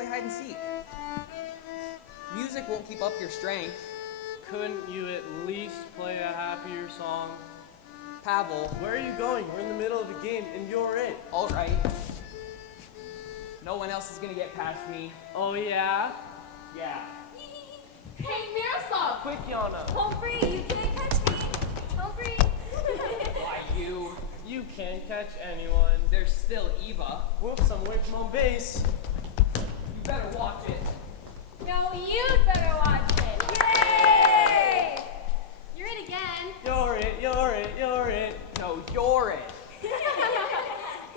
play hide and seek. Music won't keep up your strength. Couldn't you at least play a happier song? Pavel. Where are you going? We're in the middle of a game and you're it. All right. No one else is gonna get past me. Oh yeah? Yeah. Hey, Miroslav! Quick, Yana. Home free! You can't catch me! Home free! Why you? You can't catch anyone. There's still Eva. Whoops, I'm away from home base. You better watch it. No, you'd better watch it! Yay! You're it again. You're it, you're it, you're it. No, you're it.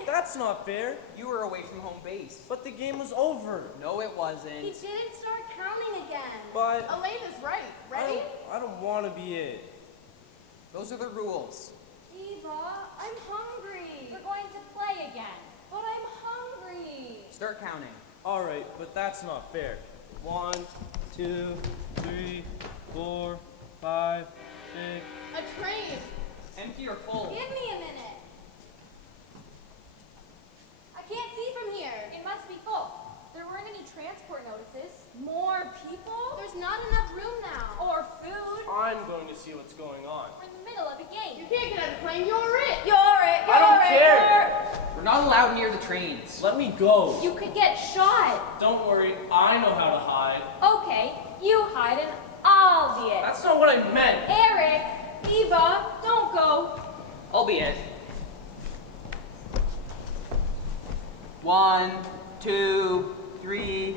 That's not fair. You were away from home base. But the game was over. No, it wasn't. He didn't start counting again. But Elena's right. Ready? I don't want to be it. Those are the rules. Eva, I'm hungry. We're going to play again. But I'm hungry. Start counting. All right, but that's not fair. 1, 2, 3, 4, 5, 6. A train. Empty or full? Give me a minute. I can't see from here. It must be full. There weren't any transport notices. More people? There's not enough room now. Or food. I'm going to see what's going on. We're in the middle of a game. You can't get out of the plane, you're it! You're it! I don't care. We're not allowed near the trains. Let me go. You could get shot. Don't worry, I know how to hide. Okay, you hide and I'll be it. That's not what I meant. Eric, Eva, don't go. I'll be it. 1, 2, 3.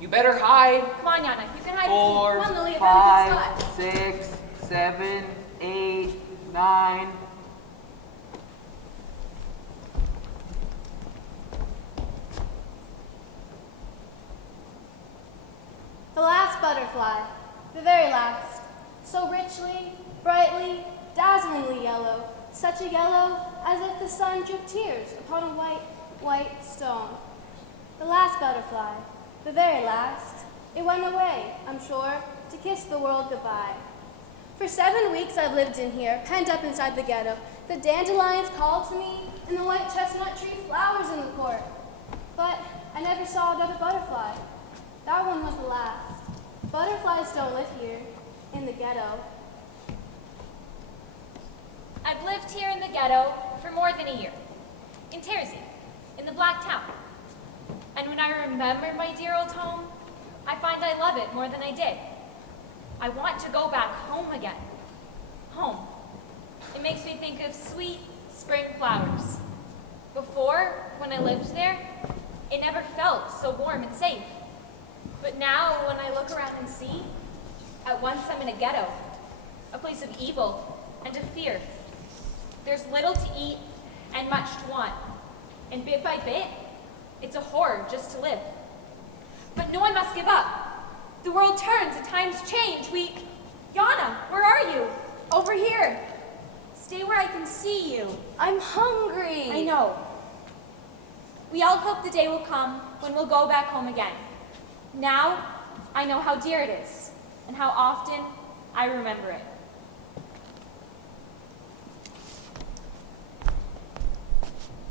You better hide. Come on, Yana, you can hide 4, with me. Come on, Lily, 5, 6, 7, 8, 9. The last butterfly, the very last, so richly, brightly, dazzlingly yellow, such a yellow as if the sun dripped tears upon a white, white stone. The last butterfly, the very last, it went away, I'm sure, to kiss the world goodbye. For 7 weeks I've lived in here, pent up inside the ghetto. The dandelions called to me, and the white chestnut tree flowers in the court. But I never saw another butterfly. That one was the last. Butterflies don't live here, in the ghetto. I've lived here in the ghetto for more than a year. In Terzi, in the Black Town. And when I remember my dear old home, I find I love it more than I did. I want to go back home again. Home. It makes me think of sweet spring flowers. Before, when I lived there, it never felt so warm and safe. But now, when I look around and see, at once I'm in a ghetto, a place of evil and of fear. There's little to eat and much to want. And bit by bit, it's a horror just to live. But no one must give up. The world turns and times change. Yana, where are you? Over here. Stay where I can see you. I'm hungry. I know. We all hope the day will come when we'll go back home again. Now, I know how dear it is, and how often I remember it.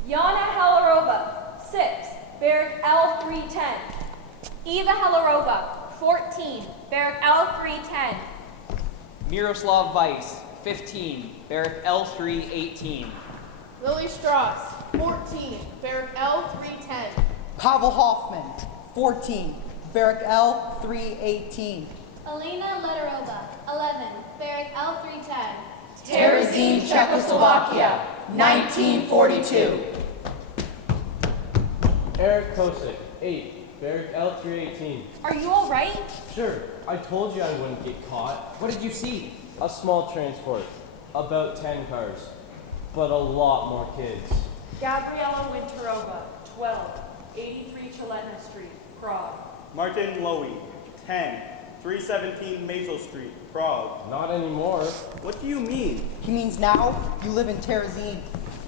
Yana Helarova, 6, Barrack L310. Eva Helarova, 14, Barrack L310. Miroslav Weiss, 15, Barrack L318. Lily Strauss, 14, Barrack L310. Pavel Hoffman, 14, Barrack L318. Elena Lederova, 11, Barrack L310. Terezin, Czechoslovakia, 1942. Eric Kosick, 8, Barrack L318. Are you all right? Sure, I told you I wouldn't get caught. What did you see? A small transport, about 10 cars, but a lot more kids. Gabriela Winterova, 12, 83 Chelena Street, Prague. Martin Lowy, 10, 317 Mazel Street, Prague. Not anymore. What do you mean? He means now you live in Terezin.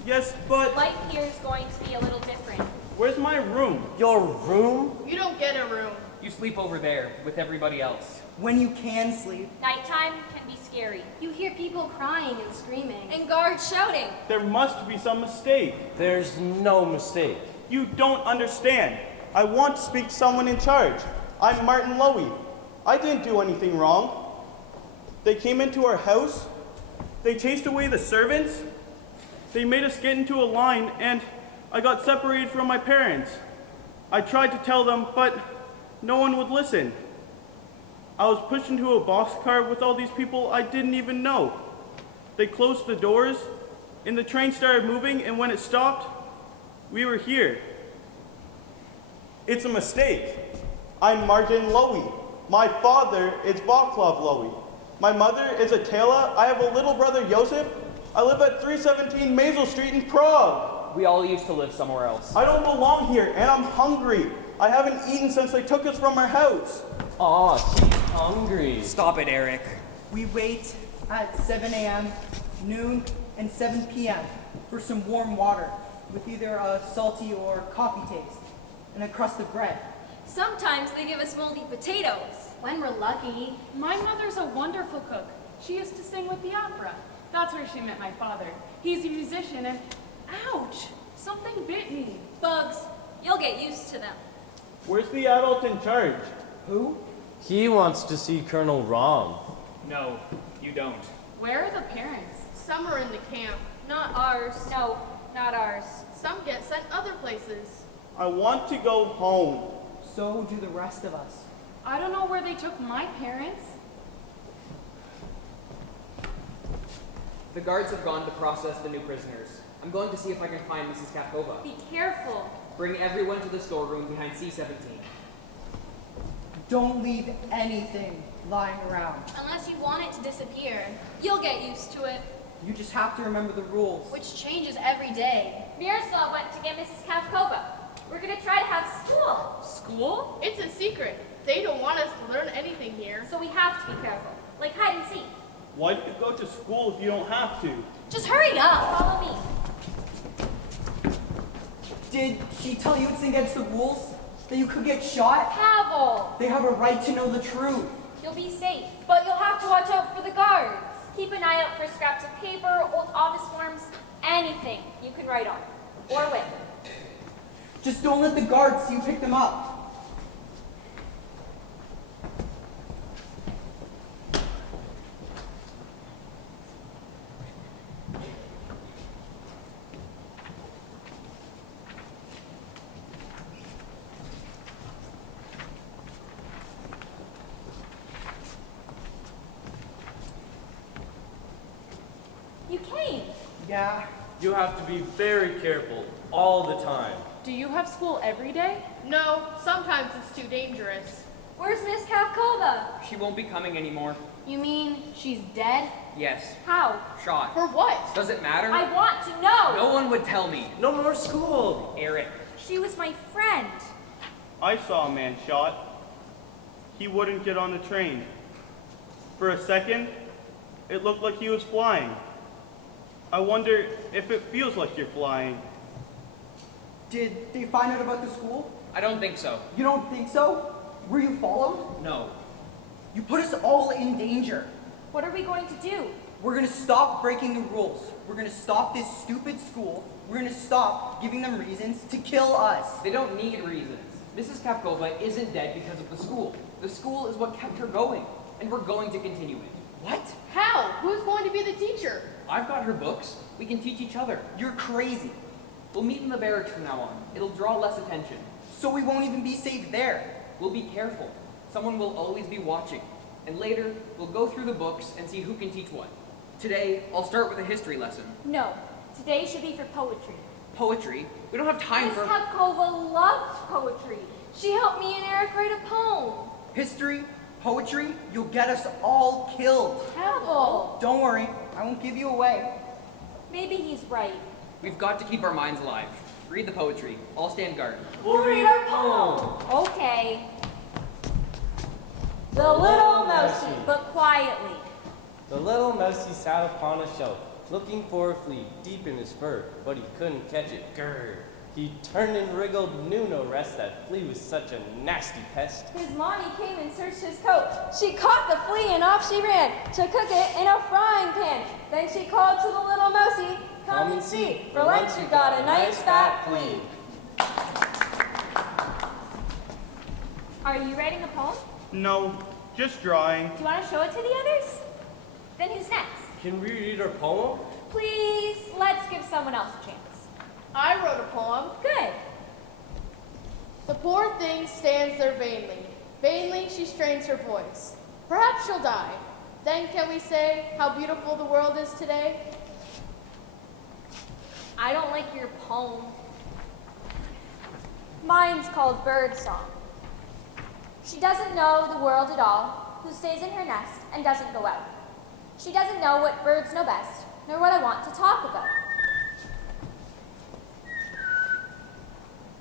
Yes, but Life here is going to be a little different. where's my room? Your room? You don't get a room. You sleep over there with everybody else. When you can sleep. Nighttime can be scary. You hear people crying and screaming. And guards shouting. There must be some mistake. There's no mistake. You don't understand. I want to speak to someone in charge. I'm Martin Lowy. I didn't do anything wrong. They came into our house. They chased away the servants. They made us get into a line, and I got separated from my parents. I tried to tell them, but no one would listen. I was pushed into a boxcar with all these people I didn't even know. They closed the doors, and the train started moving, and when it stopped, we were here. It's a mistake. I'm Martin Lowy. My father is Vaclav Lowy. My mother is a tailor. I have a little brother, Joseph. I live at 317 Mazel Street in Prague. We all used to live somewhere else. I don't belong here, and I'm hungry. I haven't eaten since they took us from our house. Aw, she's hungry. Stop it, Eric. We wait at 7 a.m., noon, and 7 p.m. for some warm water with either a salty or coffee taste and a crust of bread. Sometimes they give us moldy potatoes. When we're lucky. My mother's a wonderful cook. She used to sing with the opera. That's where she met my father. He's a musician and, ouch, something bit me. Bugs, you'll get used to them. Where's the adult in charge? Who? He wants to see Colonel Rom. No, you don't. Where are the parents? Some are in the camp. Not ours. No, not ours. Some get sent other places. I want to go home. So do the rest of us. I don't know where they took my parents. The guards have gone to process the new prisoners. I'm going to see if I can find Mrs. Kapkova. Be careful. Bring everyone to the storeroom behind C-17. Don't leave anything lying around. Unless you want it to disappear. You'll get used to it. You just have to remember the rules. Which changes every day. Miroslav went to get Mrs. Kapkova. We're gonna try to have school. School? It's a secret. They don't want us to learn anything here. So we have to be careful. Like hide and seek. Why do you go to school if you don't have to? Just hurry up. Follow me. Did she tell you it's against the rules? That you could get shot? Pavel. They have a right to know the truth. You'll be safe, but you'll have to watch out for the guards. Keep an eye out for scraps of paper, old office forms, anything you can write on. Or with. Just don't let the guards see you pick them up. You came. Yeah. You have to be very careful all the time. Do you have school every day? No, sometimes it's too dangerous. Where's Miss Kapkova? She won't be coming anymore. You mean she's dead? Yes, How? shot. For what? Does it matter? I want to know. No one would tell me. No more school. Eric. She was my friend. I saw a man shot. He wouldn't get on the train. For a second, it looked like he was flying. I wonder if it feels like you're flying. Did they find out about the school? I don't think so. You don't think so? Were you followed? No. You put us all in danger. What are we going to do? We're gonna stop breaking the rules. We're gonna stop this stupid school. We're gonna stop giving them reasons to kill us. They don't need reasons. Mrs. Kapkova isn't dead because of the school. The school is what kept her going, and we're going to continue it. What? How? Who's going to be the teacher? I've got her books. We can teach each other. You're crazy. We'll meet in the barracks from now on. It'll draw less attention. So we won't even be safe there. We'll be careful. Someone will always be watching. And later, we'll go through the books and see who can teach what. Today, I'll start with a history lesson. No. Today should be for poetry. Poetry? We don't have time Miss for... Kapkova loved poetry. She helped me and Eric write a poem. History, poetry, you'll get us all killed. Pavel. Don't worry, I won't give you away. Maybe he's right. We've got to keep our minds alive. Read the poetry. I'll stand guard. We'll read our poem. Okay. The little mousey, but quietly. The little mousey sat upon a shelf, looking for a flea deep in his fur, but he couldn't catch it. Grr. He turned and wriggled, knew no rest. That flea was such a nasty pest. His mommy came and searched his coat. She caught the flea and off she ran to cook it in a frying pan. Then she called to the little mousey, "Come and see, for lunch you got a nice fat flea." Are you writing a poem? No, just drawing. Do you want to show it to the others? Then who's next? Can we read our poem? Please, let's give someone else a chance. I wrote a poem. Good. The poor thing stands there vainly. Vainly she strains her voice. Perhaps she'll die. Then can we say how beautiful the world is today? I don't like your poem. Mine's called Bird Song. She doesn't know the world at all, who stays in her nest and doesn't go out. She doesn't know what birds know best, nor what I want to talk about.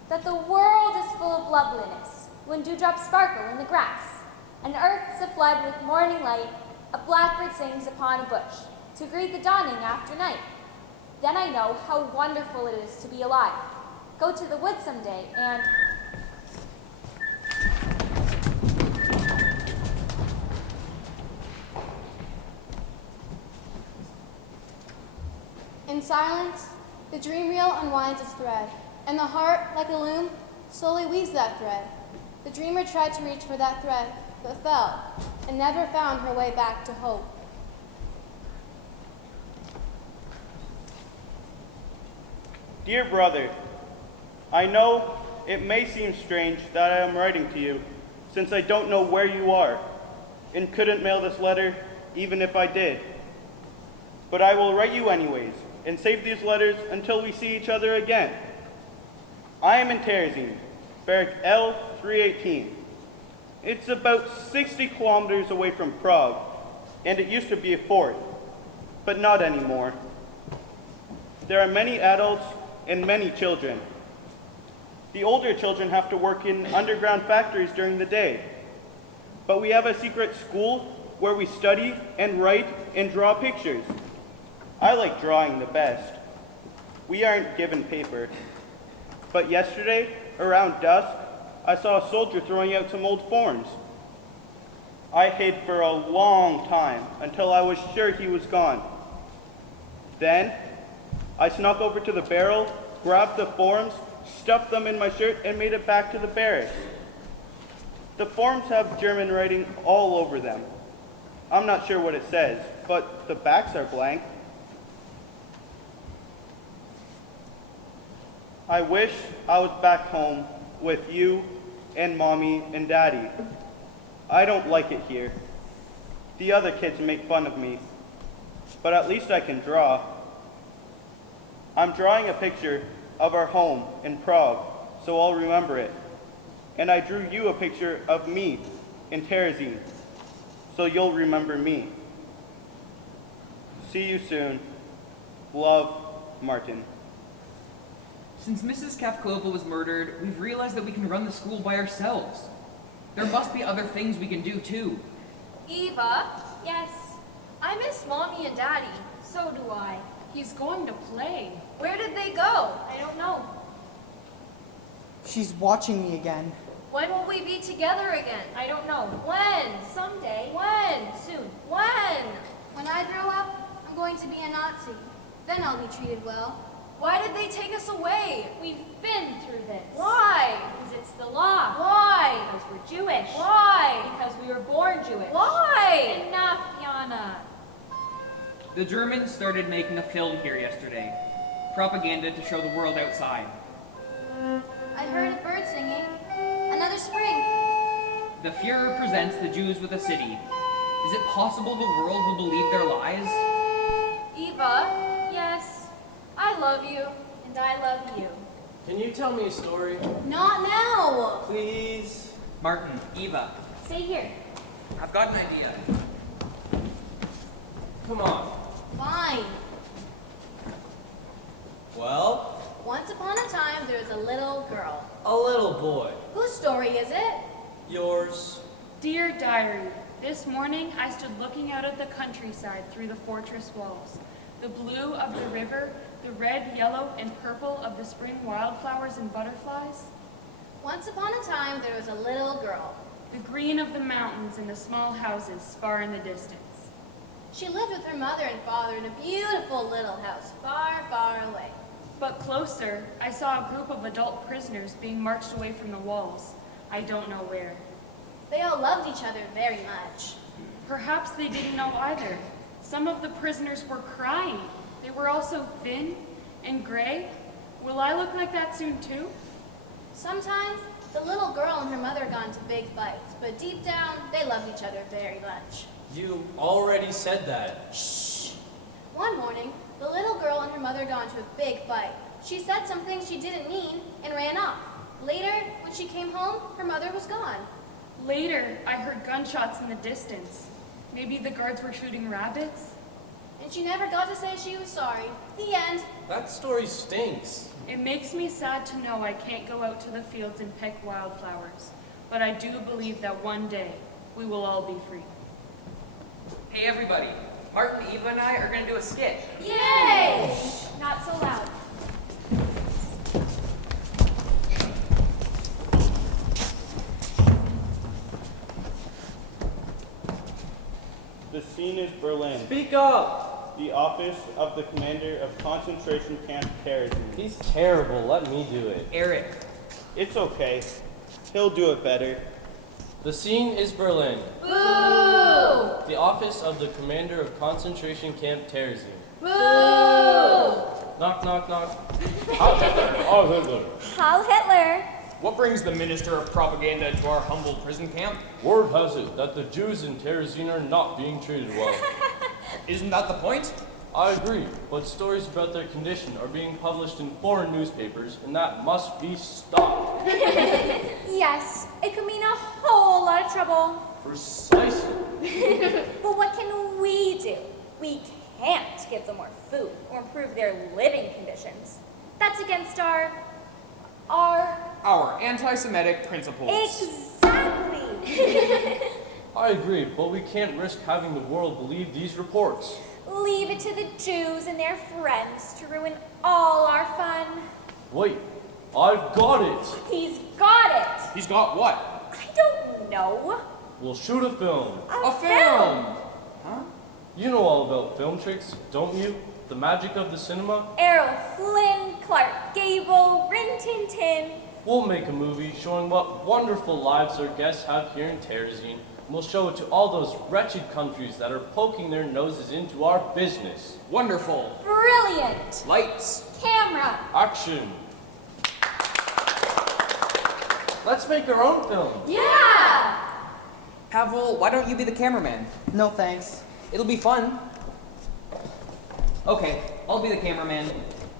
That the world is full of loveliness, when dewdrops sparkle in the grass, and earth's aflood with morning light, a blackbird sings upon a bush, to greet the dawning after night. Then I know how wonderful it is to be alive. Go to the woods someday and... In silence, the dream reel unwinds its thread, and the heart, like a loom, slowly weaves that thread. The dreamer tried to reach for that thread, but fell, and never found her way back to hope. Dear brother, I know it may seem strange that I am writing to you, since I don't know where you are, and couldn't mail this letter even if I did. But I will write you anyways, and save these letters until we see each other again. I am in Terezin, Barrack L318. It's about 60 kilometers away from Prague, and it used to be a fort, but not anymore. There are many adults and many children. The older children have to work in underground factories during the day, but we have a secret school where we study and write and draw pictures. I like drawing the best. We aren't given paper. But yesterday, around dusk, I saw a soldier throwing out some old forms. I hid for a long time until I was sure he was gone. Then, I snuck over to the barrel, grabbed the forms, stuffed them in my shirt, and made it back to the barracks. The forms have German writing all over them. I'm not sure what it says, but the backs are blank. I wish I was back home with you and Mommy and Daddy. I don't like it here. The other kids make fun of me, but at least I can draw. I'm drawing a picture of our home in Prague, so I'll remember it. And I drew you a picture of me in Terezin, so you'll remember me. See you soon. Love, Martin. Since Mrs. Kafkova was murdered, we've realized that we can run the school by ourselves. There must be other things we can do, too. Eva, Yes, I miss Mommy and Daddy. so do I. He's going to play. Where did they go? I don't know. She's watching me again. When will we be together again? I don't know. When? Someday. When? Soon. When? When I grow up, I'm going to be a Nazi. Then I'll be treated well. Why did they take us away? We've been through this. Why? Because it's the law. Why? Because we're Jewish. Why? Because we were born Jewish. Why? Enough, Yana. The Germans started making a film here yesterday. Propaganda to show the world outside. I heard a bird singing. Another spring. The Fuhrer presents the Jews with a city. Is it possible the world will believe their lies? Eva, Yes, I love you. and I love you. Can you tell me a story? Not now. Please? Martin, Eva, Stay here. I've got an idea. Come on. Fine. Well, Once upon a time, there was a little girl. a little boy. Whose story is it? Yours. Dear Diary, this morning I stood looking out at the countryside through the fortress walls. The blue of the river, the red, yellow, and purple of the spring wildflowers and butterflies, Once upon a time, there was a little girl. the green of the mountains and the small houses far in the distance. She lived with her mother and father in a beautiful little house far, far away. But closer, I saw a group of adult prisoners being marched away from the walls. I don't know where. They all loved each other very much. Perhaps they didn't know either. Some of the prisoners were crying. They were all so thin and gray. Will I look like that soon too? Sometimes the little girl and her mother got into big fights, but deep down, they loved each other very much. You already said that. Shh! One morning, the little girl and her mother got into a big fight. She said some things she didn't mean and ran off. Later, when she came home, her mother was gone. Later, I heard gunshots in the distance. Maybe the guards were shooting rabbits? And she never got to say she was sorry. The end. That story stinks. It makes me sad to know I can't go out to the fields and pick wildflowers. But I do believe that one day, we will all be free. Hey everybody, Martin, Eva, and I are going to do a skit. Yay! Not so loud. The scene is Berlin. Speak up! The office of the commander of concentration camp Terezin. He's terrible. Let me do it. Eric. It's okay. He'll do it better. The scene is Berlin. Boo! The office of the commander of concentration camp Terezin. Boo! Knock, knock, knock. Heil Hitler! Heil Hitler! Heil Hitler! What brings the Minister of Propaganda to our humble prison camp? Word has it that the Jews in Terezin are not being treated well. Isn't that the point? I agree, but stories about their condition are being published in foreign newspapers, and that must be stopped. Yes, it could mean a whole lot of trouble. Precisely. But what can we do? We can't give them more food or improve their living conditions. That's against our anti-Semitic principles. Exactly! I agree, but we can't risk having the world believe these reports. Leave it to the Jews and their friends to ruin all our fun. Wait, I've got it! He's got it! He's got what? I don't know. We'll shoot a film. A film! Huh? You know all about film tricks, don't you? The magic of the cinema? Errol Flynn, Clark Gable, Rin Tin Tin. We'll make a movie showing what wonderful lives our guests have here in Terezin. We'll show it to all those wretched countries that are poking their noses into our business. Wonderful. Brilliant. Lights. Camera. Action! Let's make our own film. Yeah! Pavel, why don't you be the cameraman? No thanks. It'll be fun. Okay, I'll be the cameraman.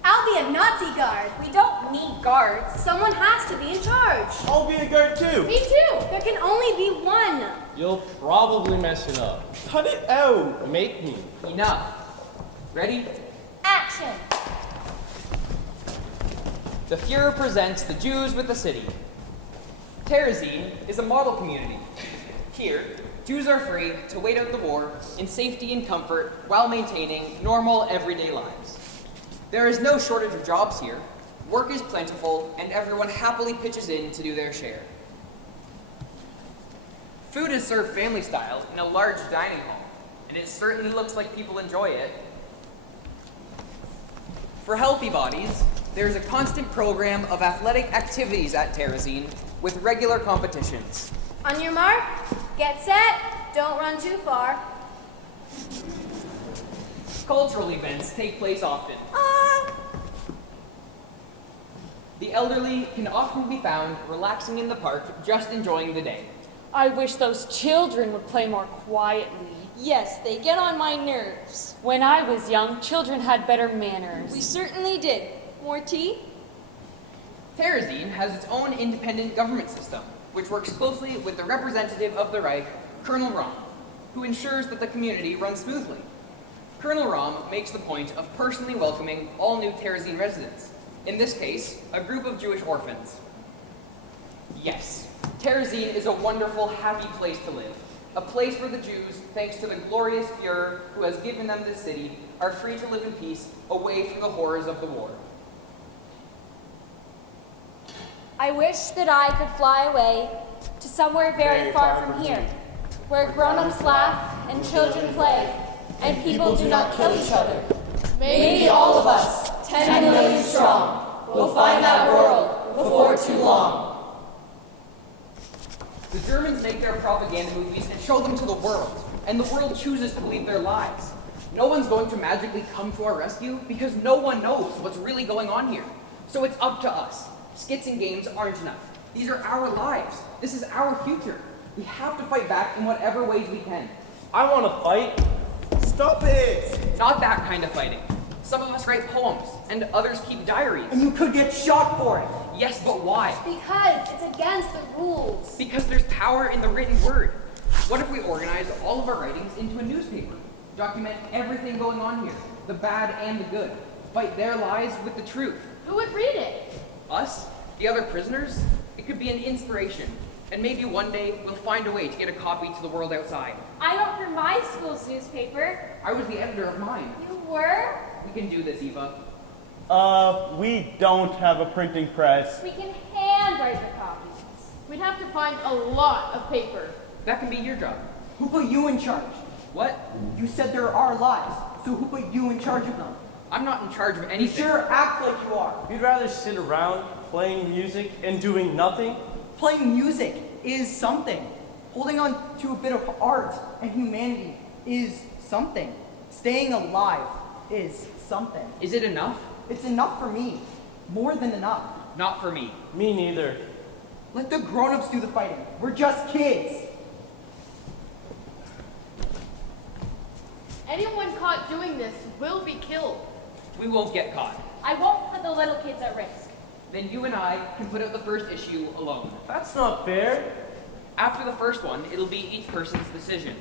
I'll be a Nazi guard. We don't need guards. Someone has to be in charge. I'll be a guard too. Me too. There can only be one. You'll probably mess it up. Cut it out. Make me. Enough. Ready? Action. The Fuhrer presents the Jews with the city. Terezin is a model community. Here, Jews are free to wait out the war in safety and comfort while maintaining normal everyday lives. There is no shortage of jobs here. Work is plentiful, and everyone happily pitches in to do their share. Food is served family style in a large dining hall, and it certainly looks like people enjoy it. For healthy bodies, there is a constant program of athletic activities at Terezin with regular competitions. On your mark, get set, don't run too far. Cultural events take place often. The elderly can often be found relaxing in the park, just enjoying the day. I wish those children would play more quietly. Yes, they get on my nerves. When I was young, children had better manners. We certainly did. More tea? Terezin has its own independent government system, which works closely with the representative of the Reich, Colonel Rom, who ensures that the community runs smoothly. Colonel Rom makes the point of personally welcoming all new Terezin residents, in this case, a group of Jewish orphans. Yes, Terezin is a wonderful, happy place to live, a place where the Jews, thanks to the glorious Fuhrer who has given them this city, are free to live in peace away from the horrors of the war. I wish that I could fly away to somewhere very far from here, where grown-ups laugh and children play, and people do not kill each other. Maybe all of us, 10 million strong, will find that world before too long. The Germans make their propaganda movies and show them to the world, and the world chooses to believe their lies. No one's going to magically come to our rescue because no one knows what's really going on here. So it's up to us. Skits and games aren't enough. These are our lives. This is our future. We have to fight back in whatever ways we can. I want to fight. Stop it! Not that kind of fighting. Some of us write poems, and others keep diaries. And you could get shot for it. Yes, but why? Because it's against the rules. Because there's power in the written word. What if we organize all of our writings into a newspaper? Document everything going on here, the bad and the good. Fight their lies with the truth. Who would read it? Us? The other prisoners? It could be an inspiration. And maybe one day we'll find a way to get a copy to the world outside. I wrote for my school's newspaper. I was the editor of mine. You were? We can do this, Eva. We don't have a printing press. We can handwrite the copies. We'd have to find a lot of paper. That can be your job. Who put you in charge? What? You said there are lies, so who put you in charge of them? I'm not in charge of You anything. sure act like you are. You'd rather sit around playing music and doing nothing? Playing music is something. Holding on to a bit of art and humanity is something. Staying alive is something. Is it enough? It's enough for me. More than enough. Not for me. Me neither. Let the grown-ups do the fighting. We're just kids. Anyone caught doing this will be killed. We won't get caught. I won't put the little kids at risk. Then you and I can put out the first issue alone. That's not fair. After the first one, it'll be each person's decision.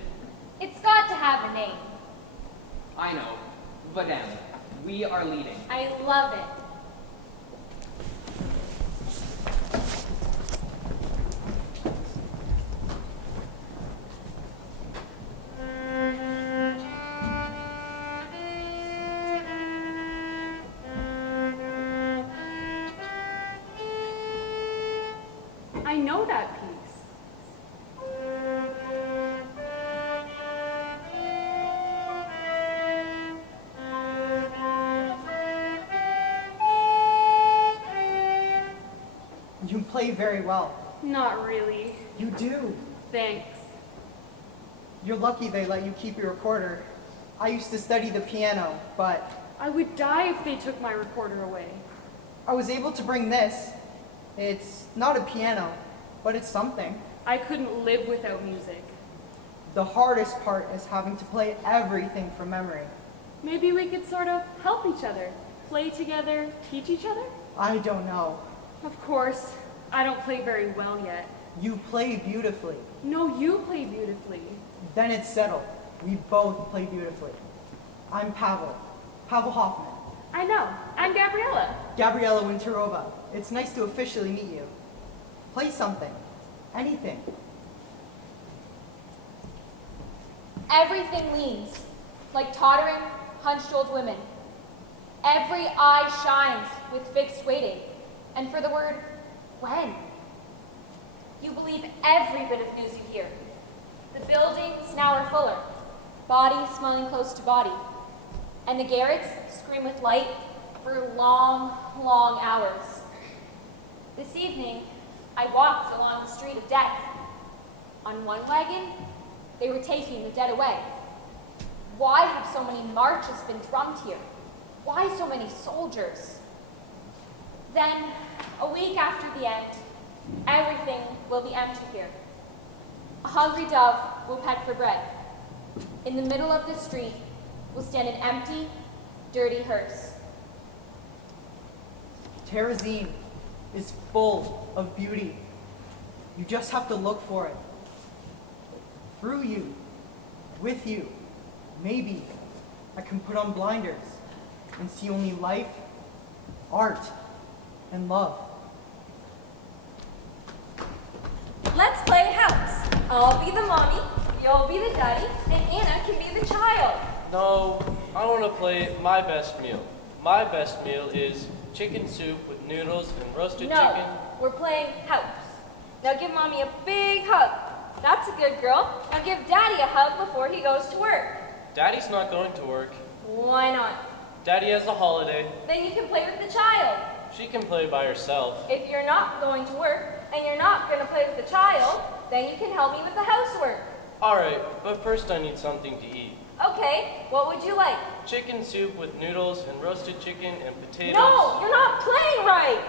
It's got to have a name. I know. Vadem. We are leading. I love it. I know that piece. You play very well. Not really. You do. Thanks. You're lucky they let you keep your recorder. I used to study the piano, but I would die if they took my recorder away. I was able to bring this. It's not a piano, but it's something. I couldn't live without music. The hardest part is having to play everything from memory. Maybe we could sort of help each other. Play together, teach each other? I don't know. Of course, I don't play very well yet. You play beautifully. No, you play beautifully. Then it's settled. We both play beautifully. I'm Pavel. Pavel Hoffman. I know. I'm Gabriella. Gabriella Winterova. It's nice to officially meet you. Play something. Anything. Everything leans, like tottering, hunched old women. Every eye shines with fixed waiting, and for the word, when. You believe every bit of news you hear. The buildings now are fuller, body smelling close to body, and the garrets scream with light for long, long hours. This evening, I walked along the street of death. On one wagon, they were taking the dead away. Why have so many marches been drummed here? Why so many soldiers? Then, a week after the end, everything will be empty here. A hungry dove will peck for bread. In the middle of the street will stand an empty, dirty hearse. Terezin is full of beauty. You just have to look for it. Through you, with you, maybe I can put on blinders and see only life, art, and love. Let's play house. I'll be the mommy, you'll be the daddy, and Anna can be the child. No, I want to play my best meal. My best meal is chicken soup with noodles and roasted chicken. No, we're playing house. Now give mommy a big hug. That's a good girl. Now give daddy a hug before he goes to work. Daddy's not going to work. Why not? Daddy has a holiday. Then you can play with the child. She can play by herself. If you're not going to work and you're not going to play with the child, Then you can help me with the housework. Alright, but first I need something to eat. Okay, what would you like? Chicken soup with noodles and roasted chicken and potatoes. No, you're not playing right.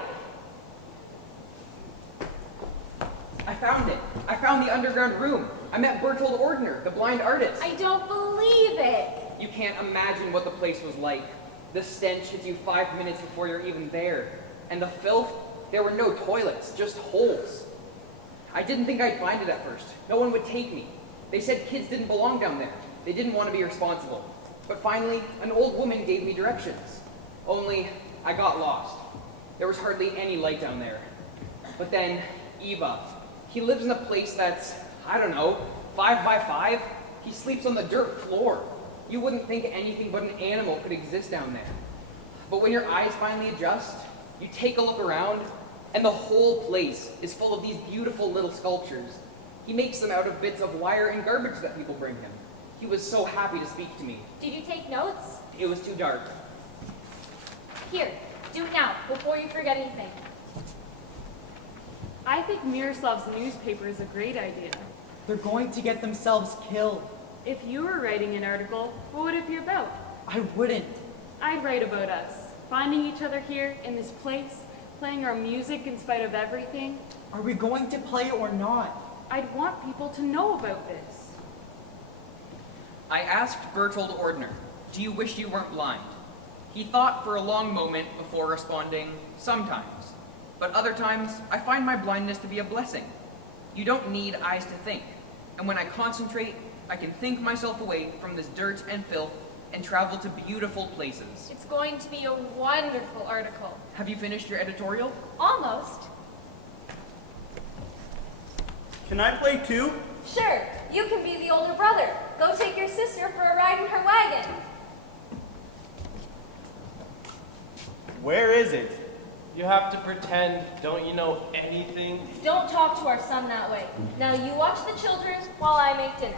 I found it. I found the underground room. I met Bertold Ordner, the blind artist. I don't believe it. You can't imagine what the place was like. The stench hits you 5 minutes before you're even there. And the filth, there were no toilets, just holes. I didn't think I'd find it at first. No one would take me. They said kids didn't belong down there. They didn't want to be responsible. But finally, an old woman gave me directions. Only, I got lost. There was hardly any light down there. But then, Eva. He lives in a place that's, I don't know, 5 by 5. He sleeps on the dirt floor. You wouldn't think anything but an animal could exist down there. But when your eyes finally adjust, you take a look around, and the whole place is full of these beautiful little sculptures. He makes them out of bits of wire and garbage that people bring him. He was so happy to speak to me. Did you take notes? It was too dark. Here, do it now, before you forget anything. I think Miroslav's newspaper is a great idea. They're going to get themselves killed. If you were writing an article, what would it be about? I wouldn't. I'd write about us, finding each other here in this place, playing our music in spite of everything. Are we going to play or not? I'd want people to know about this. I asked Bertold Ordner, "Do you wish you weren't blind?" He thought for a long moment before responding, "Sometimes. But other times, I find my blindness to be a blessing. You don't need eyes to think. And when I concentrate, I can think myself away from this dirt and filth and travel to beautiful places." It's going to be a wonderful article. Have you finished your editorial? Almost. Can I play too? Sure, you can be the older brother. Go take your sister for a ride in her wagon. Where is it? You have to pretend, don't you know anything? Don't talk to our son that way. Now you watch the children while I make dinner.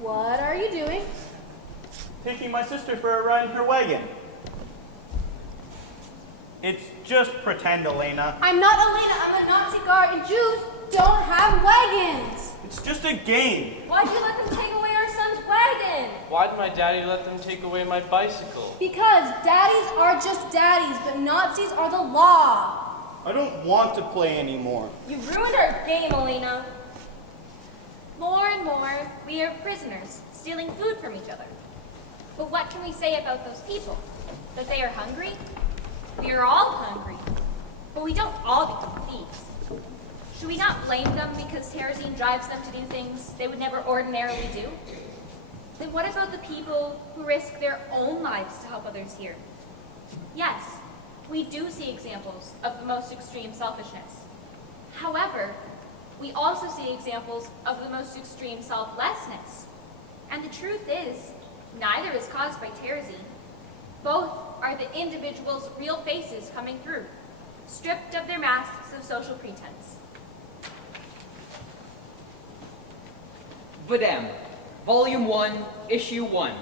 What are you doing? Taking my sister for a ride in her wagon. It's just pretend, Elena. I'm not Elena, I'm a Nazi guard, and Jews don't have wagons. It's just a game. Why'd you let them take away our son's wagon? Why'd my daddy let them take away my bicycle? Because daddies are just daddies, but Nazis are the law. I don't want to play anymore. You ruined our game, Elena. More and more, we are prisoners, stealing food from each other. But what can we say about those people? That they are hungry? We are all hungry. But we don't all become thieves. Should we not blame them because Terezin drives them to do things they would never ordinarily do? Then what about the people who risk their own lives to help others here? Yes, we do see examples of the most extreme selfishness. However, we also see examples of the most extreme selflessness. And the truth is, neither is caused by Terezin. Both are the individual's real faces coming through, stripped of their masks of social pretense. Videm, Volume 1, Issue 1.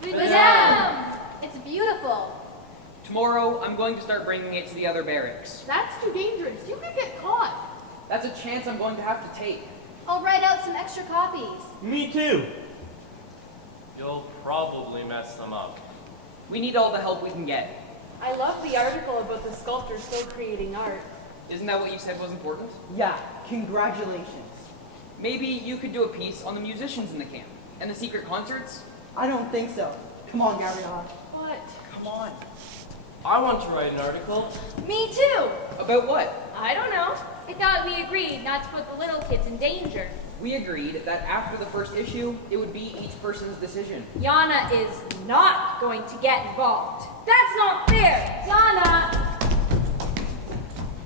Videm! It's beautiful. Tomorrow, I'm going to start bringing it to the other barracks. That's too dangerous. You could get caught. That's a chance I'm going to have to take. I'll write out some extra copies. Me too. You'll probably mess them up. We need all the help we can get. I love the article about the sculptor still creating art. Isn't that what you said was important? Yeah, congratulations. Maybe you could do a piece on the musicians in the camp and the secret concerts? I don't think so. Come on, Gabriella. What? Come on. I want to write an article. Me too. About what? I don't know. I thought we agreed not to put the little kids in danger. We agreed that after the first issue, it would be each person's decision. Yana is not going to get involved. That's not fair. Yana!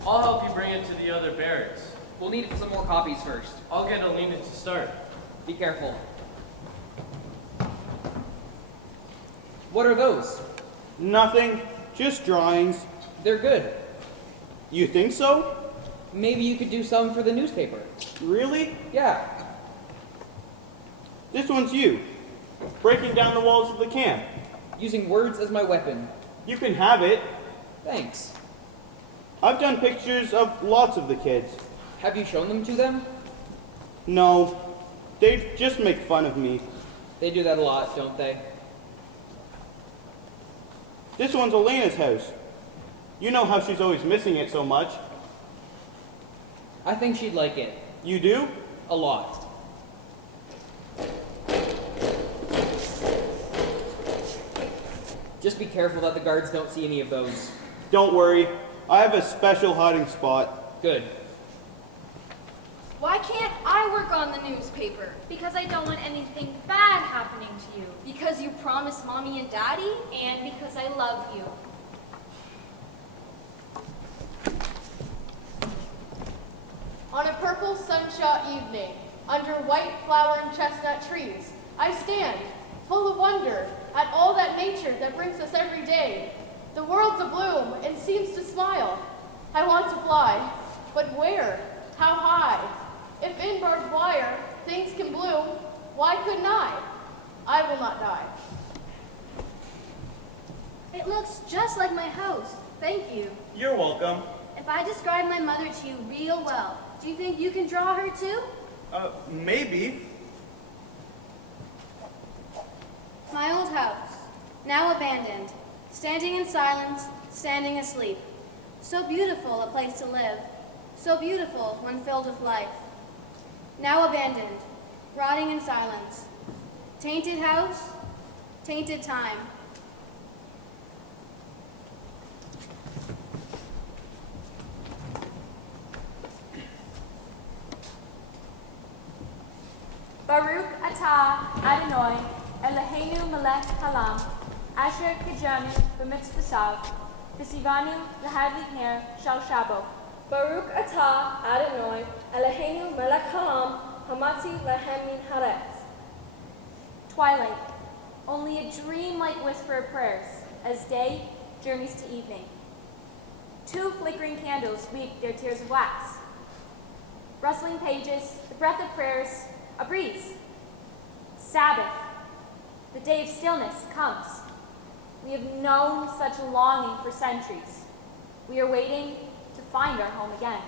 I'll help you bring it to the other barracks. We'll need some more copies first. I'll get Alina to start. Be careful. What are those? Nothing. Just drawings. They're good. You think so? Maybe you could do some for the newspaper. Really? Yeah. This one's you. Breaking down the walls of the camp. Using words as my weapon. You can have it. Thanks. I've done pictures of lots of the kids. Have you shown them to them? No, they just make fun of me. They do that a lot, don't they? This one's Elena's house. You know how she's always missing it so much. I think she'd like it. You do? A lot. Just be careful that the guards don't see any of those. Don't worry. I have a special hiding spot. Good. Why can't I work on the newspaper? Because I don't want anything bad happening to you. Because you promised Mommy and Daddy? And because I love you. On a purple sunshot evening, under white flowering chestnut trees, I stand, full of wonder, at all that nature that brings us every day. The world's abloom and seems to smile. I want to fly, but where? How high? If in barbed wire things can bloom, why couldn't I? I will not die. It looks just like my house. Thank you. You're welcome. If I describe my mother to you real well, do you think you can draw her too? Maybe. My old house, now abandoned, standing in silence, standing asleep. So beautiful a place to live, so beautiful when filled with life. Now abandoned, rotting in silence. Tainted house, tainted time. Baruch atah Adonai Eloheinu melech halam asher kijanu b'mitzvosav v'sivanu l'hadlik ner shal shabo. Baruch atah Adonai Eloheinu melech halam hamatzi lehem min haaretz. Twilight, only a dream-like whisper of prayers as day journeys to evening. 2 flickering candles weep their tears of wax. Rustling pages, the breath of prayers, a breeze. Sabbath, the day of stillness, comes. We have known such a longing for centuries. We are waiting to find our home again.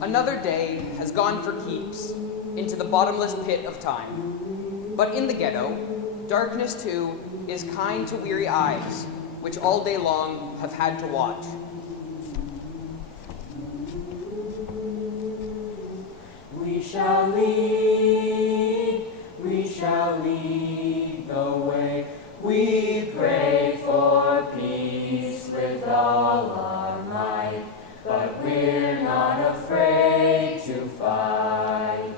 Another day has gone for keeps into the bottomless pit of time. But in the ghetto, darkness too is kind to weary eyes, which all day long have had to watch. We shall lead the way. We pray for peace with all our might, but we're not afraid to fight.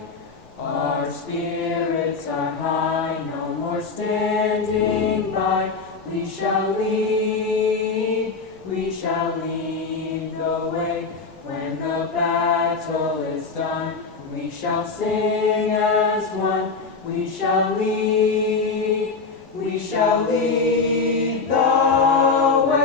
Our spirits are high, no more standing by. We shall lead the way. When the battle is done, we shall sing as one. We shall lead the way.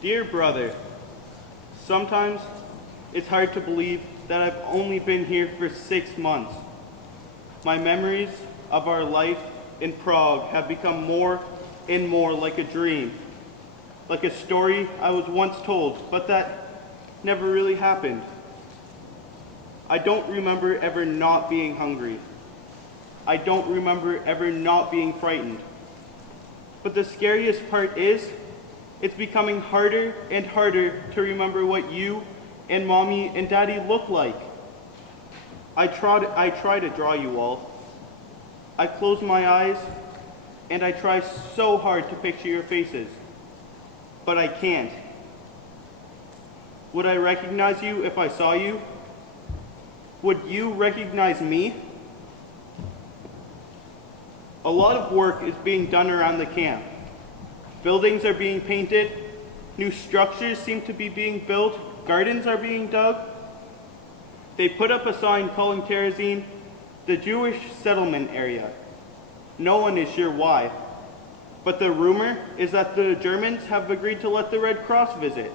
Dear brother, sometimes it's hard to believe that I've only been here for 6 months. My memories of our life in Prague have become more and more like a dream, like a story I was once told, but that never really happened. I don't remember ever not being hungry. I don't remember ever not being frightened. But the scariest part is, it's becoming harder and harder to remember what you and Mommy and Daddy look like. I try to draw you all. I close my eyes and I try so hard to picture your faces, but I can't. Would I recognize you if I saw you? Would you recognize me? A lot of work is being done around the camp. Buildings are being painted, new structures seem to be being built, gardens are being dug. They put up a sign calling Terezin the Jewish settlement area. No one is sure why, but the rumor is that the Germans have agreed to let the Red Cross visit.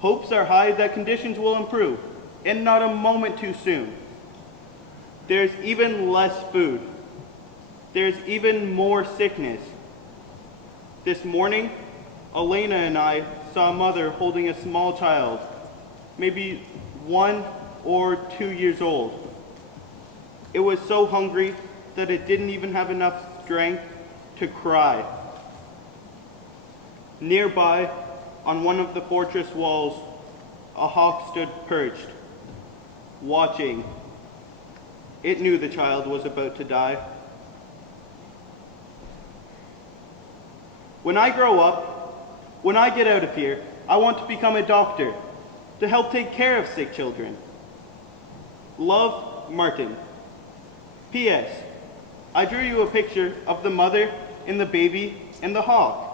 Hopes are high that conditions will improve, and not a moment too soon. There's even less food. There's even more sickness. This morning, Elena and I saw a mother holding a small child, maybe 1 or 2 years old. It was so hungry that it didn't even have enough strength to cry. Nearby, on one of the fortress walls, a hawk stood perched, watching. It knew the child was about to die. When I grow up, when I get out of here, I want to become a doctor, to help take care of sick children. Love, Martin. P.S. I drew you a picture of the mother and the baby and the hawk.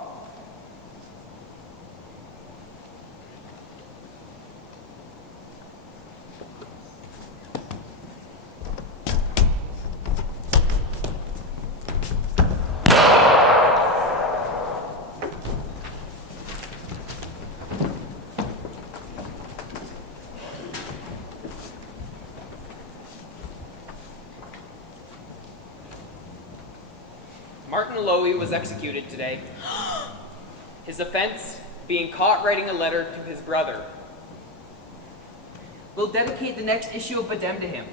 Martin Lowy was executed today. His offense, being caught writing a letter to his brother. We'll dedicate the next issue of Vadem to him,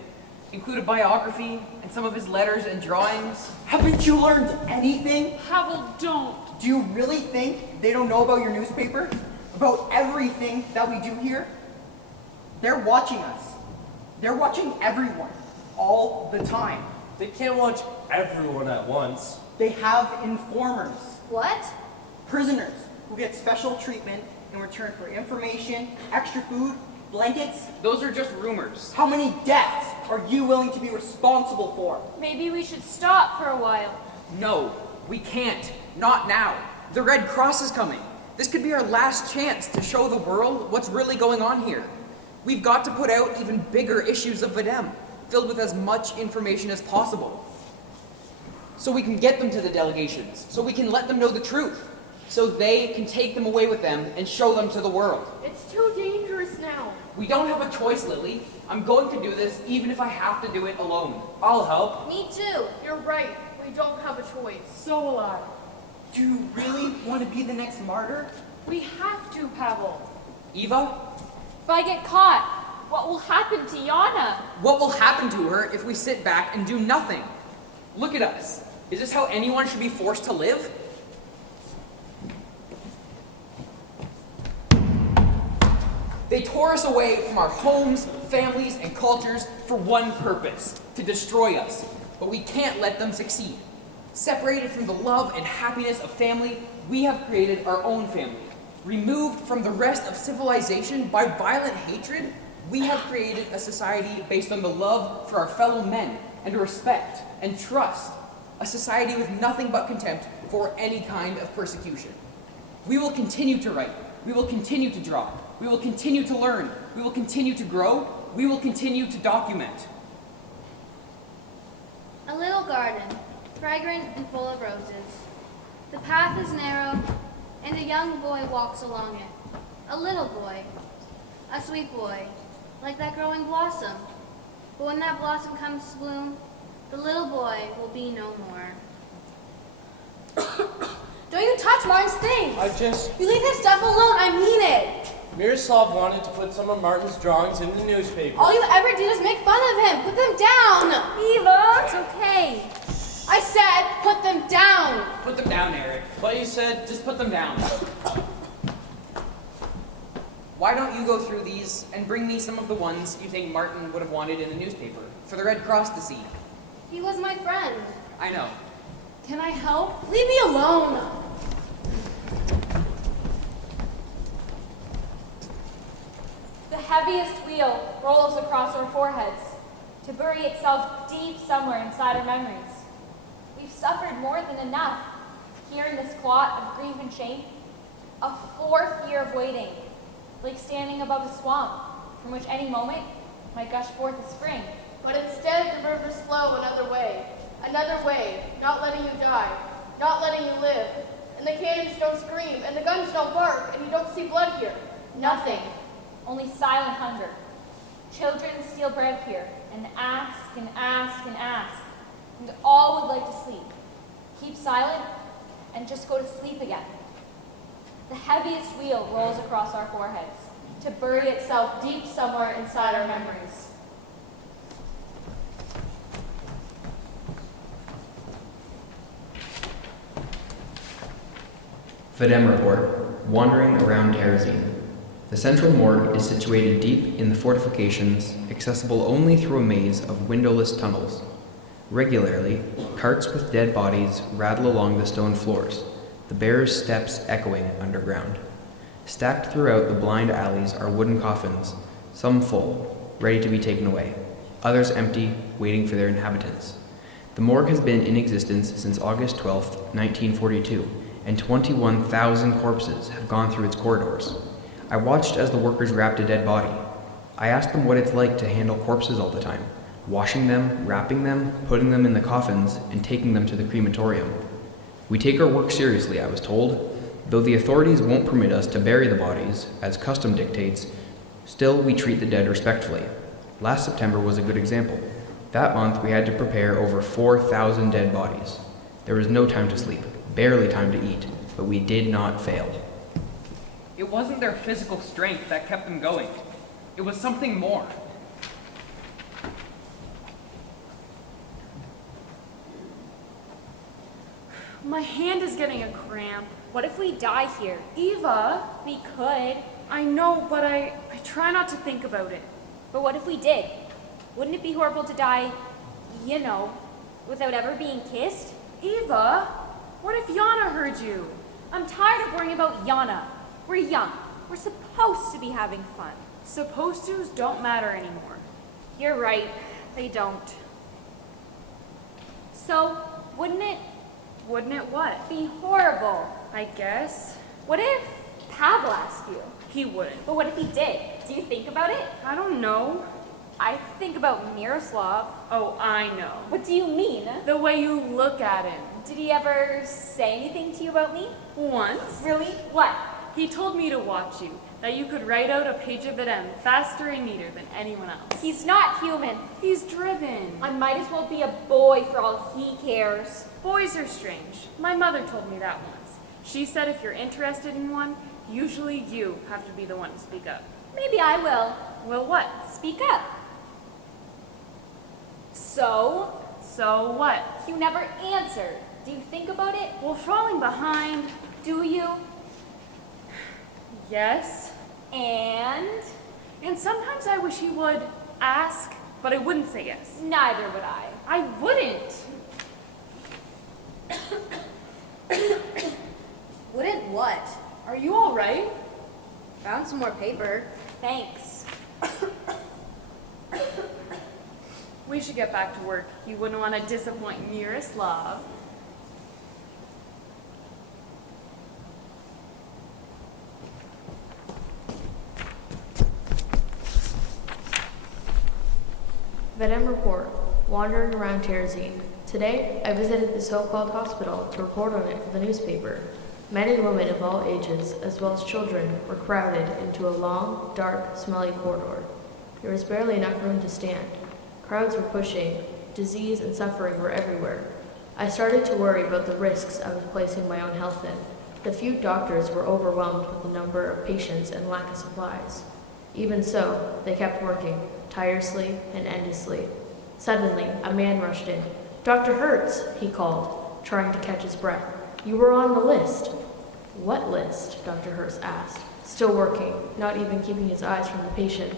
include a biography and some of his letters and drawings. Haven't you learned anything? Havel, don't. Do you really think they don't know about your newspaper? About everything that we do here? They're watching us. They're watching everyone, all the time. They can't watch everyone at once. They have informers. What? Prisoners who get special treatment in return for information, extra food, blankets. Those are just rumors. How many deaths are you willing to be responsible for? Maybe we should stop for a while. No, we can't. Not now. The Red Cross is coming. This could be our last chance to show the world what's really going on here. We've got to put out even bigger issues of Vadem, filled with as much information as possible. So we can get them to the delegations, so we can let them know the truth, so they can take them away with them and show them to the world. It's too dangerous now. We don't have a choice, Lily. I'm going to do this even if I have to do it alone. I'll help. Me too. You're right. We don't have a choice. So will I. Do you really want to be the next martyr? We have to, Pavel. Eva, If I get caught, what will happen to Yana? what will happen to her if we sit back and do nothing? Look at us. Is this how anyone should be forced to live? They tore us away from our homes, families, and cultures for one purpose, to destroy us. But we can't let them succeed. Separated from the love and happiness of family, we have created our own family. Removed from the rest of civilization by violent hatred, we have created a society based on the love for our fellow men and respect and trust. A society with nothing but contempt for any kind of persecution. We will continue to write. We will continue to draw. We will continue to learn. We will continue to grow. We will continue to document. A little garden, fragrant and full of roses. The path is narrow and a young boy walks along it. A little boy, a sweet boy, like that growing blossom. But when that blossom comes to bloom, the little boy will be no more. Don't you touch Martin's things! You leave his stuff alone, I mean it! Miroslav wanted to put some of Martin's drawings in the newspaper. All you ever did is make fun of him! Put them down! Eva! It's okay. I said, put them down! Put them down, Eric. But you said, Just put them down. Why don't you go through these and bring me some of the ones you think Martin would have wanted in the newspaper for the Red Cross to see? He was my friend. I know. Can I help? Leave me alone! The heaviest wheel rolls across our foreheads to bury itself deep somewhere inside our memories. We've suffered more than enough here in this clot of grief and shame. A 4th year of waiting, like standing above a swamp from which any moment might gush forth a spring. But instead, the rivers flow another way, not letting you die, not letting you live. And the cannons don't scream, and the guns don't bark, and you don't see blood here. Nothing. Only silent hunger. Children steal bread here and ask and ask and ask, and all would like to sleep. Keep silent and just go to sleep again. The heaviest wheel rolls across our foreheads to bury itself deep somewhere inside our memories. Videm report, wandering around Terezin. The central morgue is situated deep in the fortifications, accessible only through a maze of windowless tunnels. Regularly, carts with dead bodies rattle along the stone floors, the bearers' steps echoing underground. Stacked throughout the blind alleys are wooden coffins, some full, ready to be taken away, others empty, waiting for their inhabitants. The morgue has been in existence since August 12, 1942, and 21,000 corpses have gone through its corridors. I watched as the workers wrapped a dead body. I asked them what it's like to handle corpses all the time, washing them, wrapping them, putting them in the coffins, and taking them to the crematorium. We take our work seriously, I was told. Though the authorities won't permit us to bury the bodies, as custom dictates, still we treat the dead respectfully. Last September was a good example. That month we had to prepare over 4,000 dead bodies. There was no time to sleep, barely time to eat, but we did not fail. It wasn't their physical strength that kept them going. It was something more. My hand is getting a cramp. What if we die here? Eva! We could. I know, but I try not to think about it. But what if we did? Wouldn't it be horrible to die, without ever being kissed? Eva! What if Yana heard you? I'm tired of worrying about Yana. We're young. We're supposed to be having fun. Supposed to's don't matter anymore. You're right. They don't. So, wouldn't it Wouldn't it what? be horrible? I guess. What if Pavel asked you? He wouldn't. But what if he did? Do you think about it? I don't know. I think about Miroslav. Oh, I know. What do you mean? The way you look at him. Did he ever say anything to you about me? Once. Really? What? He told me to watch you, that you could write out a page of it faster and neater than anyone else. He's not human. He's driven. I might as well be a boy for all he cares. Boys are strange. My mother told me that once. She said if you're interested in one, usually you have to be the one to speak up. Maybe I will. Will what? Speak up. So? So what? You never answered. Do you think about it? Well, falling behind. Do you? Yes. And sometimes I wish he would ask, but I wouldn't say yes. neither would I. I wouldn't. Wouldn't what? Are you all right? Found some more paper. Thanks. We should get back to work. You wouldn't want to disappoint Miroslav. Videm report, wandering around Terezin. Today, I visited the so-called hospital to report on it for the newspaper. Men and women of all ages, as well as children, were crowded into a long, dark, smelly corridor. There was barely enough room to stand. Crowds were pushing. Disease and suffering were everywhere. I started to worry about the risks I was placing my own health in. The few doctors were overwhelmed with the number of patients and lack of supplies. Even so, they kept working, tirelessly and endlessly. Suddenly, a man rushed in. "Dr. Hertz," he called, trying to catch his breath. "You were on the list." "What list?" Dr. Hertz asked, still working, not even keeping his eyes from the patient.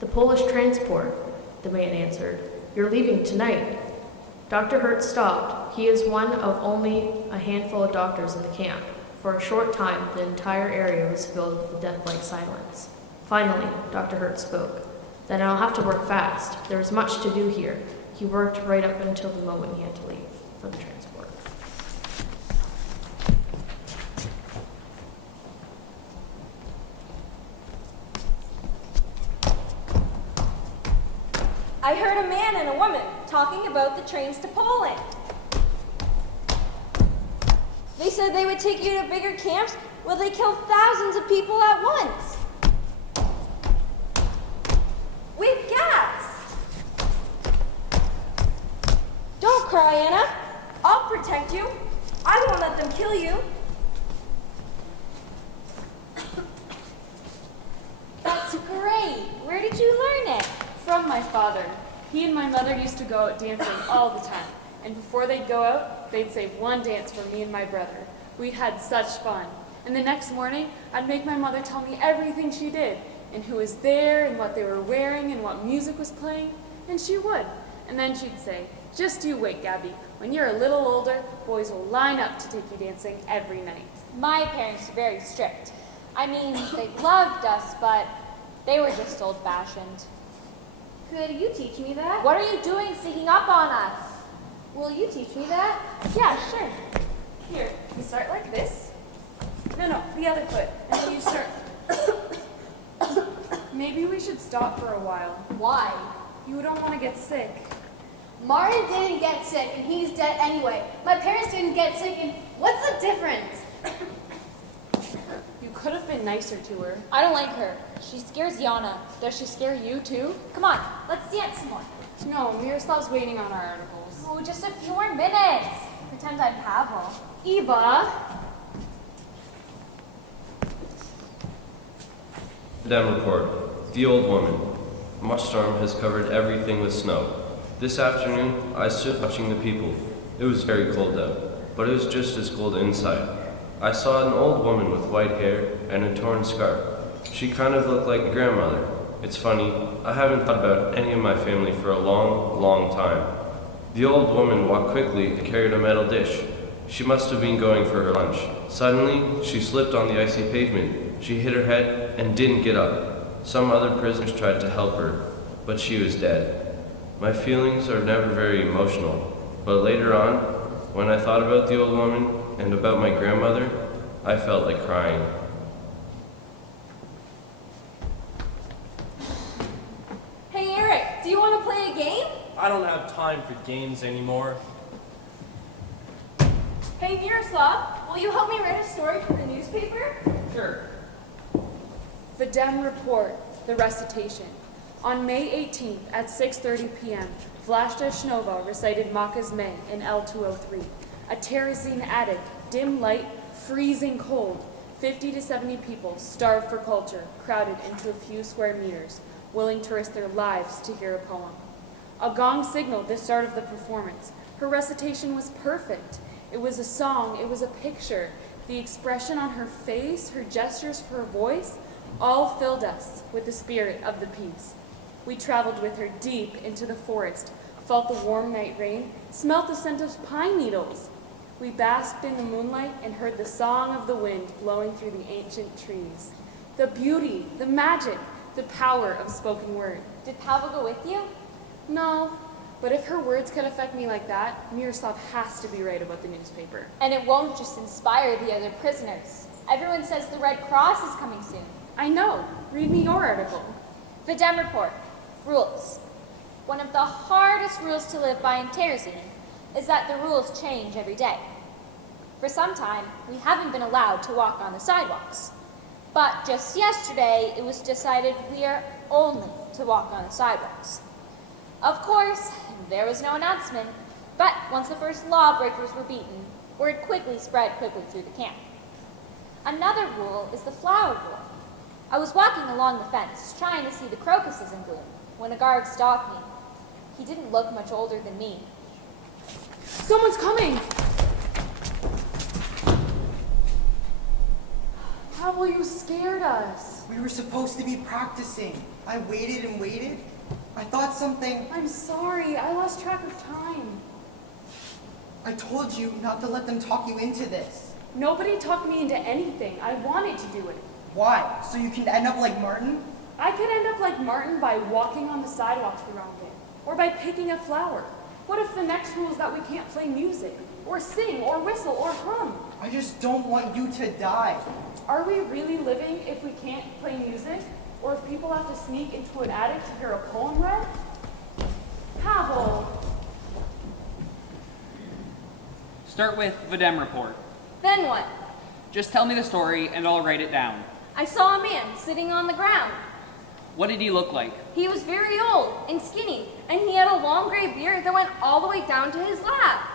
"The Polish transport," the man answered. "You're leaving tonight." Dr. Hertz stopped. He is one of only a handful of doctors in the camp. For a short time, the entire area was filled with a death-like silence. Finally, Dr. Hertz spoke. "Then I'll have to work fast. There is much to do here." He worked right up until the moment he had to leave for the transport. I heard a man and a woman talking about the trains to Poland. They said they would take you to bigger camps where they kill thousands of people at once. With gas. Don't cry, Anna. I'll protect you. I won't let them kill you. That's great. Where did you learn it? From my father. He and my mother used to go out dancing all the time. And before they'd go out, they'd save one dance for me and my brother. We had such fun. And the next morning, I'd make my mother tell me everything she did, and who was there, and what they were wearing, and what music was playing. And she would. And then she'd say, "Just you wait, Gabby. When you're a little older, boys will line up to take you dancing every night." My parents were very strict. I mean, they loved us, but they were just old-fashioned. Could you teach me that? What are you doing sneaking up on us? Will you teach me that? Yeah, sure. Here, you start like this. No, the other foot. And then you start. Maybe we should stop for a while. Why? You don't want to get sick. Martin didn't get sick, and he's dead anyway. My parents didn't get sick, and what's the difference? You could have been nicer to her. I don't like her. She scares Yana. Does she scare you too? Come on, let's dance some more. No, Miroslav's waiting on our articles. Oh, just a few more minutes. Pretend I'm Pavel. Eva! Dam report. The old woman. Much storm has covered everything with snow. This afternoon, I stood watching the people. It was very cold out, but it was just as cold inside. I saw an old woman with white hair and a torn scarf. She kind of looked like a grandmother. It's funny, I haven't thought about any of my family for a long, long time. The old woman walked quickly and carried a metal dish. She must have been going for her lunch. Suddenly, she slipped on the icy pavement. She hit her head and didn't get up. Some other prisoners tried to help her, but she was dead. My feelings are never very emotional, but later on, when I thought about the old woman and about my grandmother, I felt like crying. Hey, Eric, do you want to play a game? I don't have time for games anymore. Hey, Miroslav, will you help me write a story for the newspaper? Sure. The Dem report, the recitation. On May 18th at 6:30 p.m., Vlasta Shnova recited Maka's May in L203. A terrazine attic, dim light, freezing cold. 50 to 70 people, starved for culture, crowded into a few square meters, willing to risk their lives to hear a poem. A gong signaled the start of the performance. Her recitation was perfect. It was a song, it was a picture. The expression on her face, her gestures, her voice, all filled us with the spirit of the piece. We traveled with her deep into the forest, felt the warm night rain, smelt the scent of pine needles. We basked in the moonlight and heard the song of the wind blowing through the ancient trees. The beauty, the magic, the power of spoken word. Did Pavel go with you? No, but if her words could affect me like that, Miroslav has to be right about the newspaper. And it won't just inspire the other prisoners. Everyone says the Red Cross is coming soon. I know. Read me your article. The Dem report. Rules. One of the hardest rules to live by in Terezin is that the rules change every day. For some time, we haven't been allowed to walk on the sidewalks. But just yesterday, it was decided we are only to walk on the sidewalks. Of course, there was no announcement, but once the first lawbreakers were beaten, word quickly spread through the camp. Another rule is the flower rule. I was walking along the fence, trying to see the crocuses in bloom, when a guard stopped me. He didn't look much older than me. Someone's coming! Pablo, you scared us. We were supposed to be practicing. I waited and waited. I thought something... I'm sorry, I lost track of time. I told you not to let them talk you into this. Nobody talked me into anything. I wanted to do it. Why? So you can end up like Martin? I could end up like Martin by walking on the sidewalks the wrong day, or by picking a flower. What if the next rule is that we can't play music, or sing, or whistle, or hum? I just don't want you to die. Are we really living if we can't play music? Or if people have to sneak into an attic to hear a poem read? Pavel! Start with the Dem report. Then what? Just tell me the story and I'll write it down. I saw a man sitting on the ground. What did he look like? He was very old and skinny, and he had a long gray beard that went all the way down to his lap.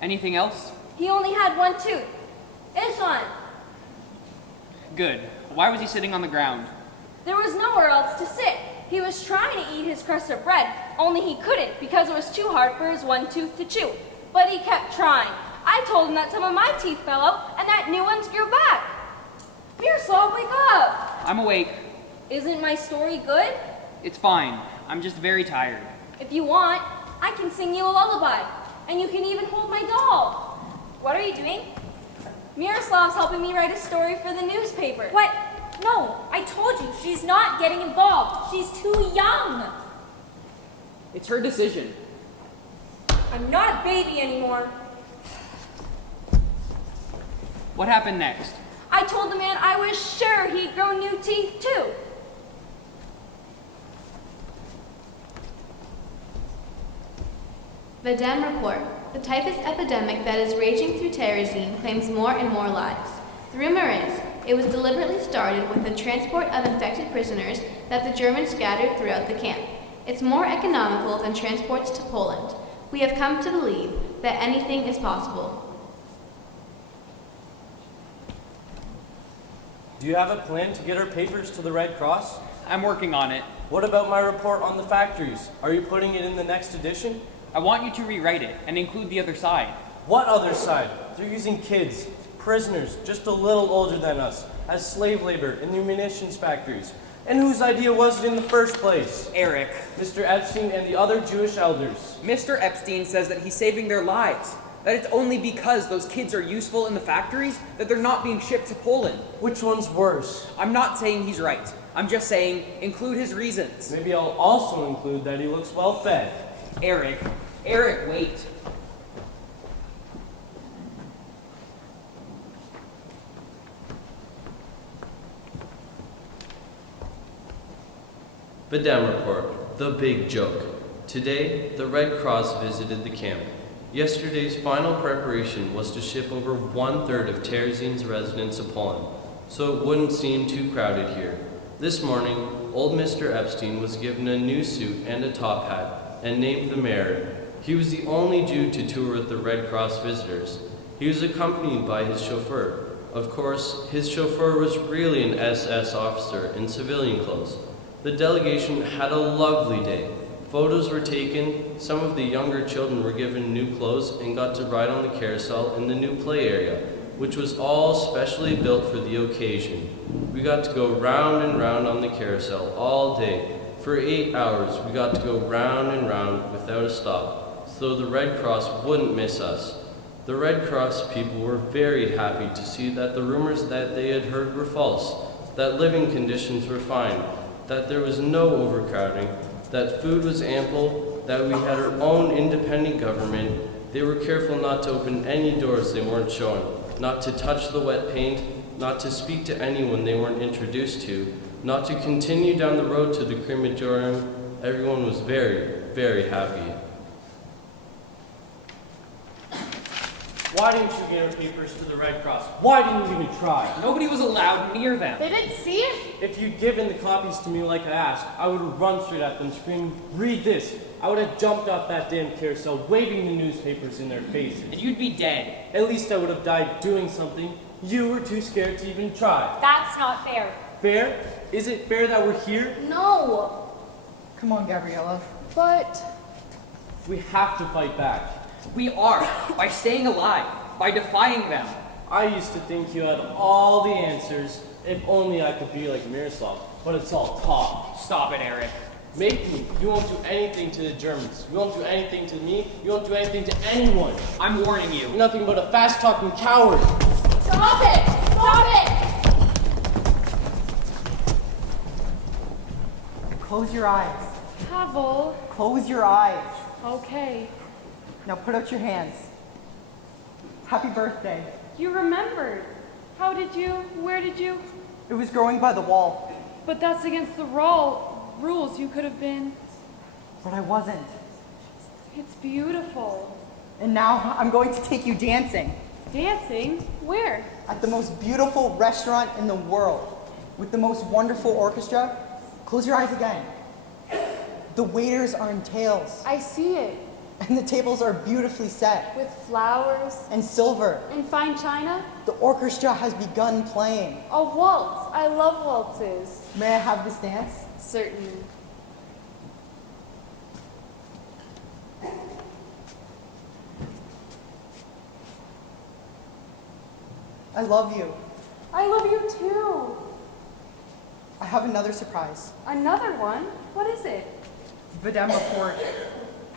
Anything else? He only had one tooth. This one. Good. Why was he sitting on the ground? There was nowhere else to sit. He was trying to eat his crust of bread, only he couldn't because it was too hard for his one tooth to chew. But he kept trying. I told him that some of my teeth fell out and that new ones grew back. Miroslav, wake up! I'm awake. Isn't my story good? It's fine. I'm just very tired. If you want, I can sing you a lullaby, and you can even hold my doll. What are you doing? Miroslav's helping me write a story for the newspaper. What? No, I told you, she's not getting involved. She's too young. It's her decision. I'm not a baby anymore. What happened next? I told the man I was sure he'd grow new teeth too. The Dem report. The typhus epidemic that is raging through Terezin claims more and more lives. The rumor is, it was deliberately started with the transport of infected prisoners that the Germans scattered throughout the camp. It's more economical than transports to Poland. We have come to believe that anything is possible. Do you have a plan to get our papers to the Red Cross? I'm working on it. What about my report on the factories? Are you putting it in the next edition? I want you to rewrite it and include the other side. What other side? They're using kids, prisoners, just a little older than us, as slave labor in the munitions factories. And whose idea was it in the first place? Eric. Mr. Epstein and the other Jewish elders. Mr. Epstein says that he's saving their lives. That it's only because those kids are useful in the factories that they're not being shipped to Poland. Which one's worse? I'm not saying he's right. I'm just saying include his reasons. Maybe I'll also include that he looks well fed. Eric, wait. The Dem report, the big joke. Today, the Red Cross visited the camp. Yesterday's final preparation was to ship over 1/3 of Terezin's residents to Poland, so it wouldn't seem too crowded here. This morning, old Mr. Epstein was given a new suit and a top hat, and named the mayor. He was the only Jew to tour with the Red Cross visitors. He was accompanied by his chauffeur. Of course, his chauffeur was really an SS officer in civilian clothes. The delegation had a lovely day. Photos were taken, some of the younger children were given new clothes and got to ride on the carousel in the new play area, which was all specially built for the occasion. We got to go round and round on the carousel all day. For 8 hours, we got to go round and round without a stop, so the Red Cross wouldn't miss us. The Red Cross people were very happy to see that the rumors that they had heard were false, that living conditions were fine, that there was no overcrowding, that food was ample, that we had our own independent government. They were careful not to open any doors they weren't shown, not to touch the wet paint, not to speak to anyone they weren't introduced to, not to continue down the road to the crematorium. Everyone was very, very happy. Why didn't you get our papers to the Red Cross? Why didn't you even try? Nobody was allowed near them. They didn't see it? If you'd given the copies to me like I asked, I would have run straight at them screaming, "Read this!" I would have jumped off that damn carousel, waving the newspapers in their faces. And you'd be dead. At least I would have died doing something. You were too scared to even try. That's not fair. Fair? Is it fair that we're here? No. Come on, Gabriella. But We have to fight back. We are, by staying alive, by defying them. I used to think you had all the answers, if only I could be like Miroslav, but it's all talk. Stop it, Eric. Make me. You won't do anything to the Germans. You won't do anything to me. You won't do anything to anyone. I'm warning you. Nothing but a fast-talking coward. stop it! Stop it! Close your eyes. Pavel. Close your eyes. Okay. Now put out your hands. Happy birthday. You remembered. How did you? Where did you? It was growing by the wall, But that's against the rules. You could have been. but I wasn't. It's beautiful. And now I'm going to take you dancing Dancing? Where? at the most beautiful restaurant in the world with the most wonderful orchestra. Close your eyes again. The waiters are in tails, I see it. and the tables are beautifully set With flowers and silver. and fine china. The orchestra has begun playing. A waltz. I love waltzes. May I have this dance? Certainly. I love you. I love you too. I have another surprise. Another one? What is it? Videm report.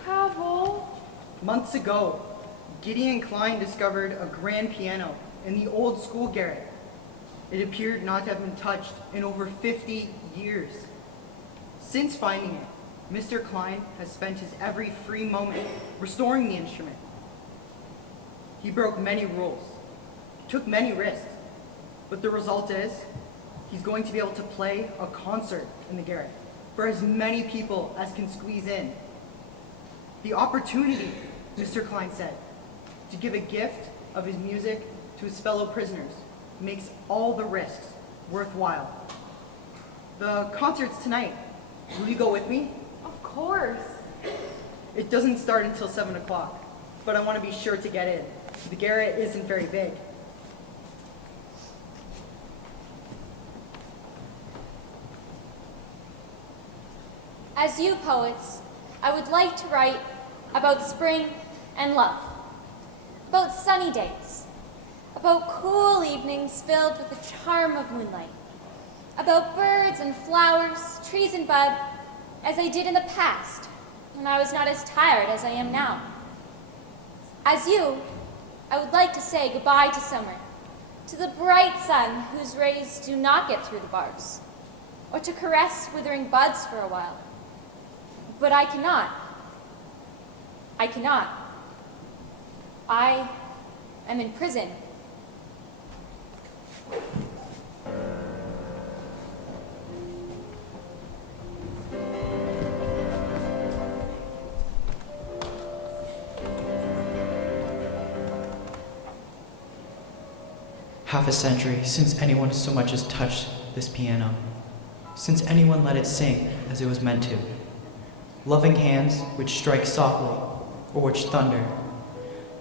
Pavel. Months ago, Gideon Klein discovered a grand piano in the old school garret. It appeared not to have been touched in over 50 years. Since finding it, Mr. Klein has spent his every free moment restoring the instrument. He broke many rules, took many risks, but the result is he's going to be able to play a concert in the garret for as many people as can squeeze in. The opportunity, Mr. Klein said, to give a gift of his music to his fellow prisoners makes all the risks worthwhile. The concert's tonight. Will you go with me? Of course. It doesn't start until 7 o'clock, but I want to be sure to get in. The garret isn't very big. As you poets, I would like to write about spring and love, about sunny days, about cool evenings filled with the charm of moonlight, about birds and flowers, trees and bud, as I did in the past, when I was not as tired as I am now. As you, I would like to say goodbye to summer, to the bright sun whose rays do not get through the barbs, or to caress withering buds for a while. But I cannot. I cannot. I am in prison. Half a century since anyone so much as touched this piano, since anyone let it sing as it was meant to. Loving hands which strike softly, or which thunder.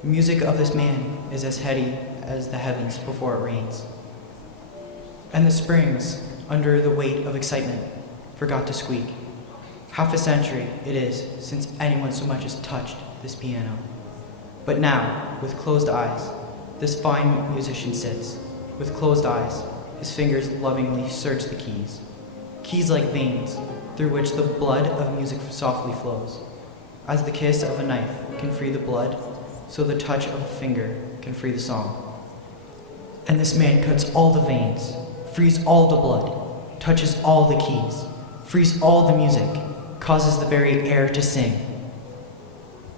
The music of this man is as heady as the heavens before it rains. And the springs, under the weight of excitement, forgot to squeak. Half a century it is since anyone so much as touched this piano. But now, with closed eyes, this fine musician sits. With closed eyes, his fingers lovingly search the keys. Keys like veins, through which the blood of music softly flows. As the kiss of a knife can free the blood, so the touch of a finger can free the song. And this man cuts all the veins, frees all the blood, touches all the keys, frees all the music, causes the very air to sing.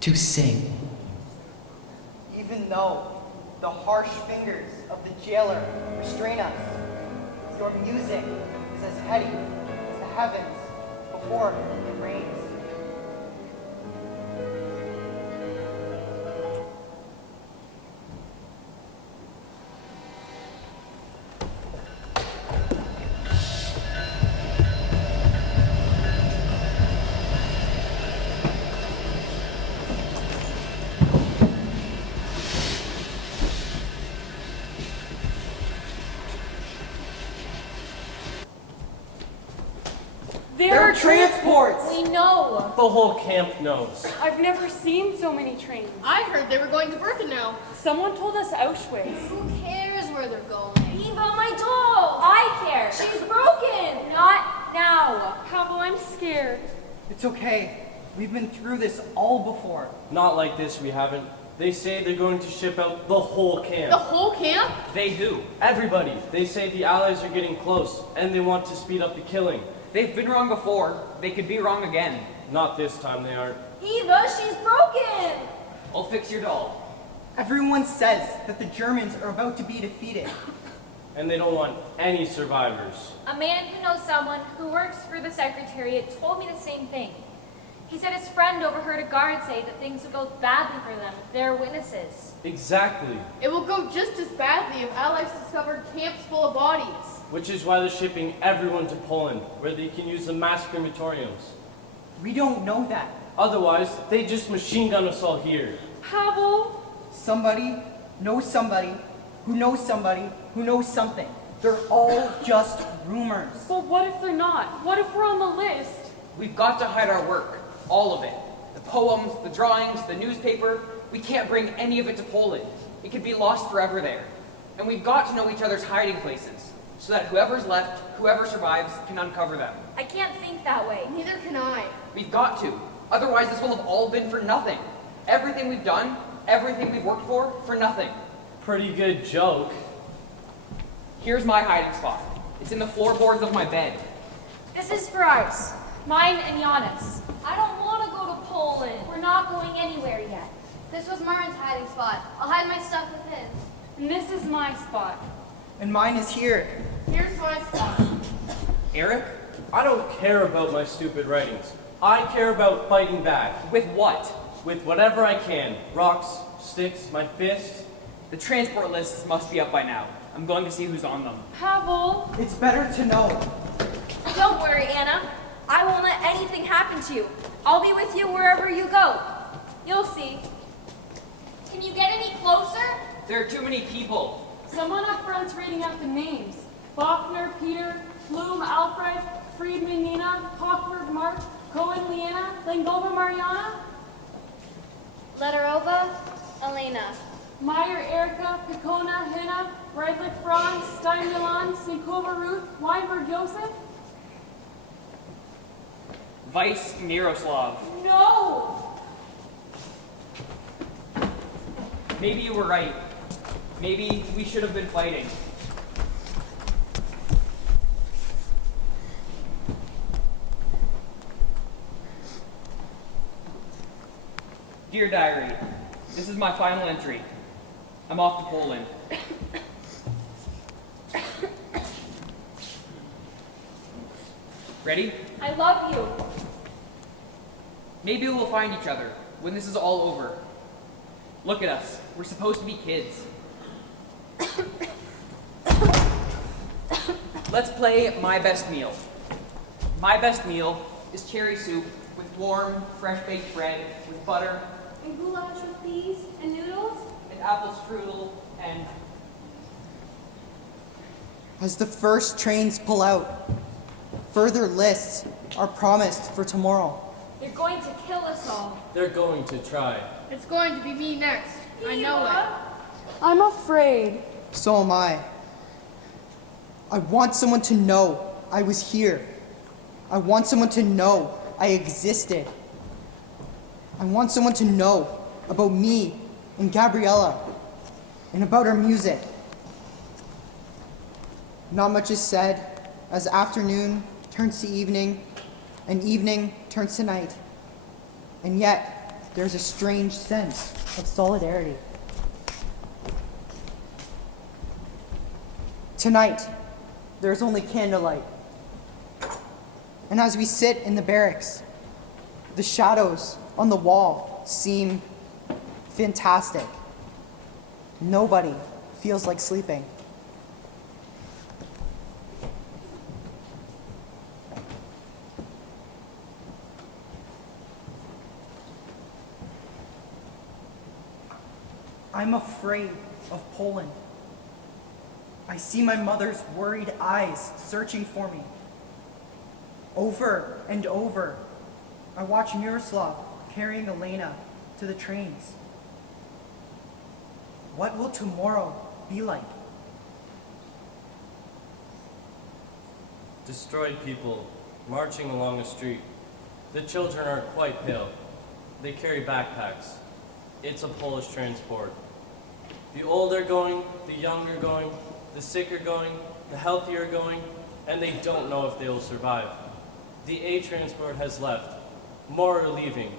To sing. Even though the harsh fingers of the jailer restrain us, your music is as heady as the heavens before it rains. They're transports! We know. The whole camp knows. I've never seen so many trains. I heard they were going to Birkenau. Someone told us Auschwitz. Who cares where they're going? Eva, my doll! I care. She's broken. Not now. Pavel, I'm scared. It's okay. We've been through this all before. Not like this, we haven't. They say they're going to ship out the whole camp. The whole camp? They who? Everybody. They say the Allies are getting close, and they want to speed up the killing. They've been wrong before. They could be wrong again. Not this time, they aren't. Eva, she's broken. I'll fix your doll. Everyone says that the Germans are about to be defeated. And they don't want any survivors. A man who knows someone who works for the Secretariat told me the same thing. He said his friend overheard a guard say that things would go badly for them if there are witnesses. Exactly. It will go just as badly if Allies discover camps full of bodies. Which is why they're shipping everyone to Poland, where they can use the mass crematoriums. We don't know that. Otherwise, they just machine gun us all here. Pavel? Somebody knows somebody who knows somebody who knows something. They're all just rumors. But what if they're not? What if we're on the list? We've got to hide our work. All of it. The poems, the drawings, the newspaper. We can't bring any of it to Poland. It could be lost forever there. And we've got to know each other's hiding places, so that whoever's left, whoever survives, can uncover them. I can't think that way. Neither can I. We've got to. Otherwise, this will have all been for nothing. Everything we've done, everything we've worked for nothing. Pretty good joke. Here's my hiding spot. It's in the floorboards of my bed. This is for ours. Mine and Giannis. I don't want to go to Poland. We're not going anywhere yet. This was Martin's hiding spot. I'll hide my stuff with his. And this is my spot. And mine is here. Here's my spot. Eric? I don't care about my stupid writings. I care about fighting back. With what? With whatever I can. Rocks, sticks, my fists. The transport lists must be up by now. I'm going to see who's on them. Pavel? It's better to know. Don't worry, Anna. I won't let anything happen to you. I'll be with you wherever you go. You'll see. Can you get any closer? There are too many people. Someone up front's reading out the names. Bachner, Peter, Flume, Alfred, Friedman, Nina, Hochberg, Mark, Cohen, Leanna, Langova, Mariana, Letterova, Elena. Meyer, Erica, Picona, Hina, Reidlich, Franz, Stein, Milan, Sinkova, Ruth, Weinberg, Joseph. Weiss, Miroslav. No! Maybe you were right. Maybe we should have been fighting. Dear Diary, this is my final entry. I'm off to Poland. Ready? I love you. Maybe we'll find each other when this is all over. Look at us. We're supposed to be kids. Let's play My Best Meal. My best meal is cherry soup with warm, fresh-baked bread with butter And goulash with peas and noodles. and apple strudel and... As the first trains pull out, further lists are promised for tomorrow. They're going to kill us all. They're going to try. It's going to be me next. I know it. I'm afraid. So am I. I want someone to know I was here. I want someone to know I existed. I want someone to know about me and Gabriella and about our music. Not much is said as afternoon turns to evening and evening turns to night. And yet, there's a strange sense of solidarity. Tonight, there's only candlelight. And as we sit in the barracks, the shadows on the wall seem fantastic. Nobody feels like sleeping. I'm afraid of Poland. I see my mother's worried eyes searching for me. Over and over, I watch Miroslav carrying Elena to the trains. What will tomorrow be like? Destroyed people marching along a street. The children are quite pale. They carry backpacks. It's a Polish transport. The old are going, the young are going, the sick are going, the healthy are going, and they don't know if they will survive. The A transport has left. More are leaving.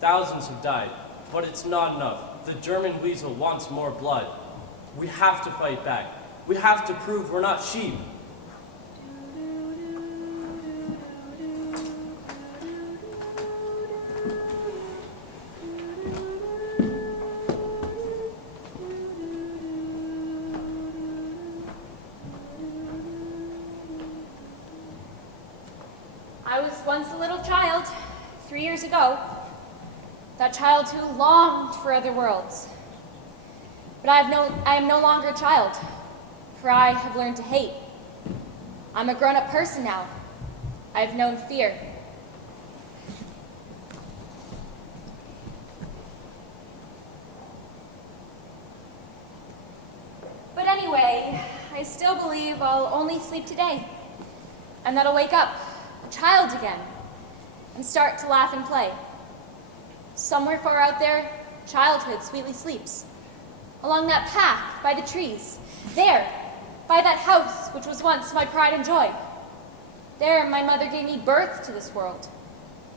Thousands have died, but it's not enough. The German weasel wants more blood. We have to fight back. We have to prove we're not sheep. I was once a little child, 3 years ago. That child who longed for other worlds. But I am no longer a child, for I have learned to hate. I'm a grown-up person now. I've known fear. But anyway, I still believe I'll only sleep today, and that I'll wake up a child again and start to laugh and play. Somewhere far out there, childhood sweetly sleeps. Along that path, by the trees, there, by that house which was once my pride and joy. There my mother gave me birth to this world,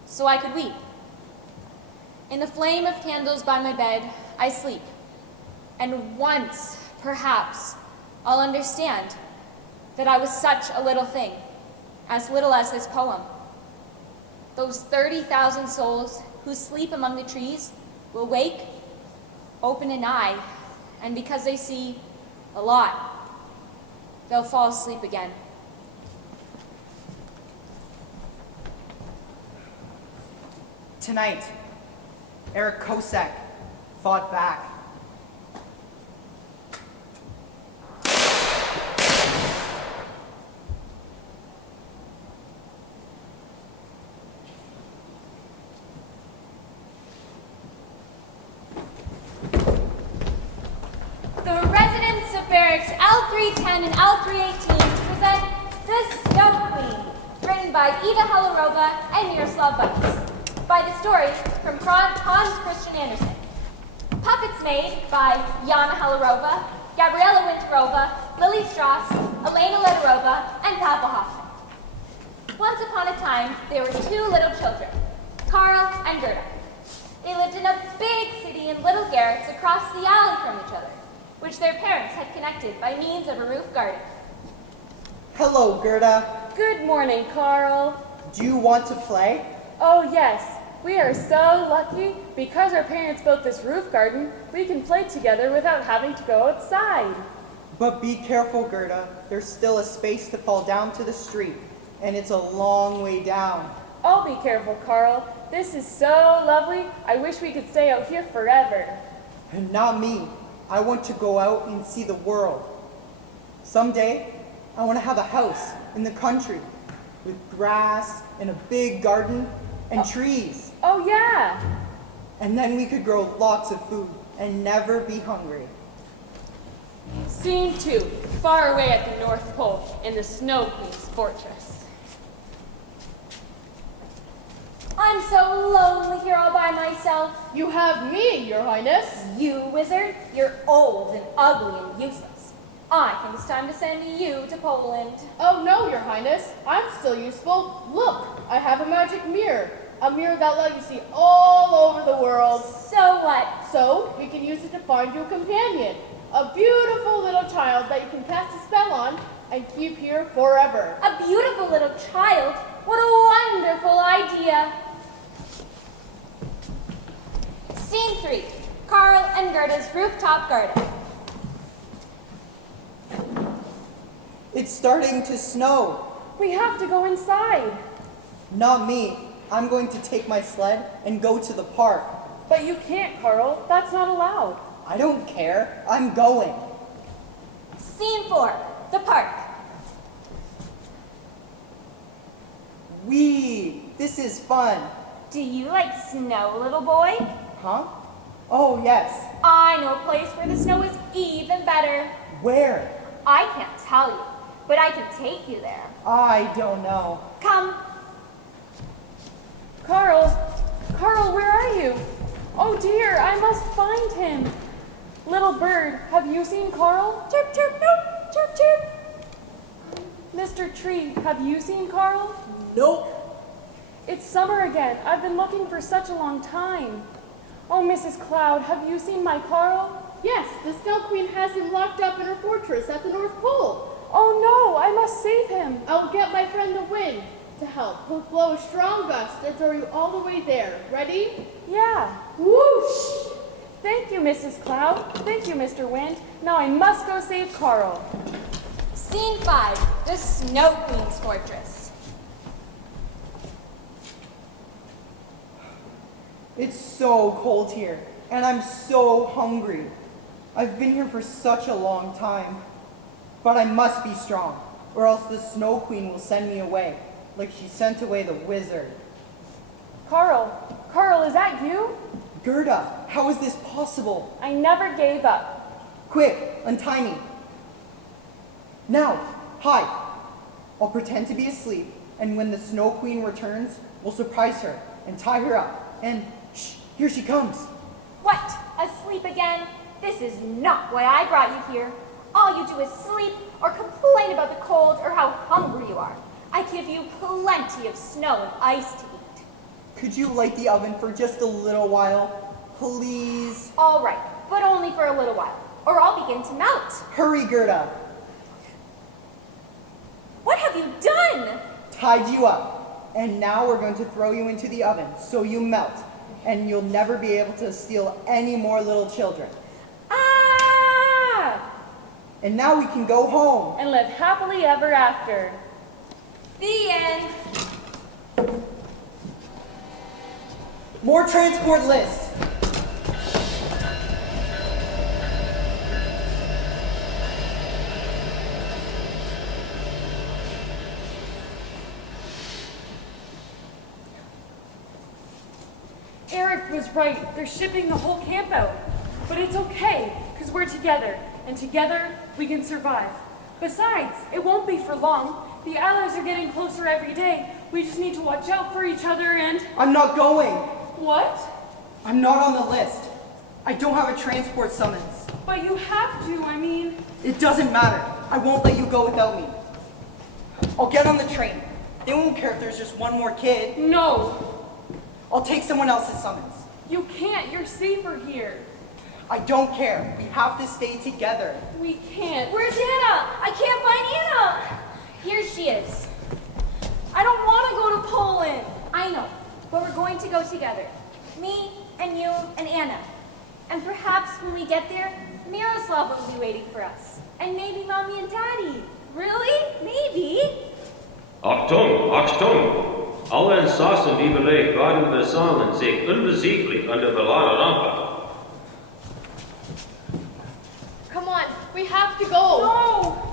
so I could weep. In the flame of candles by my bed, I sleep. And once, perhaps, I'll understand that I was such a little thing, as little as this poem. Those 30,000 souls who sleep among the trees will wake, open an eye, and because they see a lot, they'll fall asleep again. Tonight, Eric Kosek fought back. The residents of barracks L310 and L318 present The Snow Queen, written by Eva Helarova and Miroslav Weiss, by the story from Hans Christian Andersen. Puppets made by Jana Helarova, Gabriela Winterova, Lily Strauss, Elena Ledorova, and Papa Hoffman. Once upon a time, there were two little children, Carl and Gerda. They lived in a big city in little garrets across the alley from each other, which their parents had connected by means of a roof garden. Hello, Gerda. Good morning, Carl. Do you want to play? Oh, yes. We are so lucky. Because our parents built this roof garden, we can play together without having to go outside. But be careful, Gerda. There's still a space to fall down to the street, and it's a long way down. I'll be careful, Carl. This is so lovely. I wish we could stay out here forever. And not me. I want to go out and see the world. Someday, I want to have a house in the country with grass and a big garden and trees. Oh, yeah. And then we could grow lots of food and never be hungry. Scene 2, far away at the North Pole in the Snow Queen's fortress. I'm so lonely here all by myself. You have me, Your Highness. You, wizard, you're old and ugly and useless. I think it's time to send you to Poland. Oh no, Your Highness. I'm still useful. Look, I have a magic mirror. A mirror that lets you see all over the world. So what? So, we can use it to find you a companion. A beautiful little child that you can cast a spell on and keep here forever. A beautiful little child? What a wonderful idea. Scene 3, Carl and Gerda's rooftop garden. It's starting to snow. We have to go inside. Not me. I'm going to take my sled and go to the park. But you can't, Carl. That's not allowed. I don't care. I'm going. Scene 4, the park. Whee! This is fun. Do you like snow, little boy? Huh? Oh, yes. I know a place where the snow is even better. Where? I can't tell you, but I can take you there. I don't know. Come. Carl, where are you? Oh dear, I must find him. Little bird, have you seen Carl? Chirp, chirp, nope, chirp, chirp. Mr. Tree, have you seen Carl? Nope. It's summer again. I've been looking for such a long time. Oh, Mrs. Cloud, have you seen my Carl? Yes, the Snow Queen has him locked up in her fortress at the North Pole. Oh no, I must save him. I'll get my friend the wind to help. He'll blow a strong gust and throw you all the way there. Ready? Yeah. Whoosh! Thank you, Mrs. Cloud. Thank you, Mr. Wind. Now I must go save Carl. Scene 5, the Snow Queen's fortress. It's so cold here, and I'm so hungry. I've been here for such a long time. But I must be strong, or else the Snow Queen will send me away, like she sent away the wizard. Carl, is that you? Gerda, how is this possible? I never gave up. Quick, untie me. Now, hide. I'll pretend to be asleep, and when the Snow Queen returns, we'll surprise her and tie her up. And shh, here she comes. What? Asleep again? This is not why I brought you here. All you do is sleep or complain about the cold or how hungry you are. I give you plenty of snow and ice to eat. Could you light the oven for just a little while, please? All right, but only for a little while, or I'll begin to melt. Hurry, Gerda. What have you done? Tied you up, and now we're going to throw you into the oven so you melt, and you'll never be able to steal any more little children. Ah! And now we can go home. And live happily ever after. The end. More transport lists. Eric was right. They're shipping the whole camp out. But it's okay, because we're together. And together, we can survive. Besides, it won't be for long. The allies are getting closer every day. We just need to watch out for each other and... I'm not going. What? I'm not on the list. I don't have a transport summons. But you have to, I mean... It doesn't matter. I won't let you go without me. I'll get on the train. They won't care if there's just one more kid. No. I'll take someone else's summons. You can't. You're safer here. I don't care. We have to stay together. We can't. Where's Anna? I can't find Anna. Here she is. I don't want to go to Poland. I know, but we're going to go together. Me and you and Anna. And perhaps when we get there, Miroslav will be waiting for us. And maybe Mommy and Daddy. Really? Maybe. Achtung, Achtung! Alle Insassen die Beleg waren versammeln sich unbesieglich an der Verlade Rampe. Come on, we have to go. No!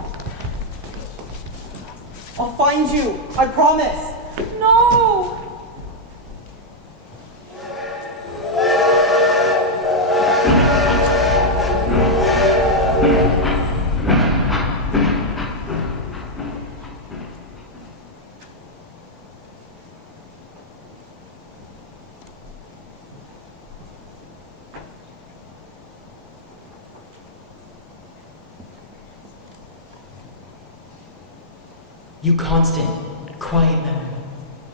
I'll find you. I promise. No! You constant, quiet memory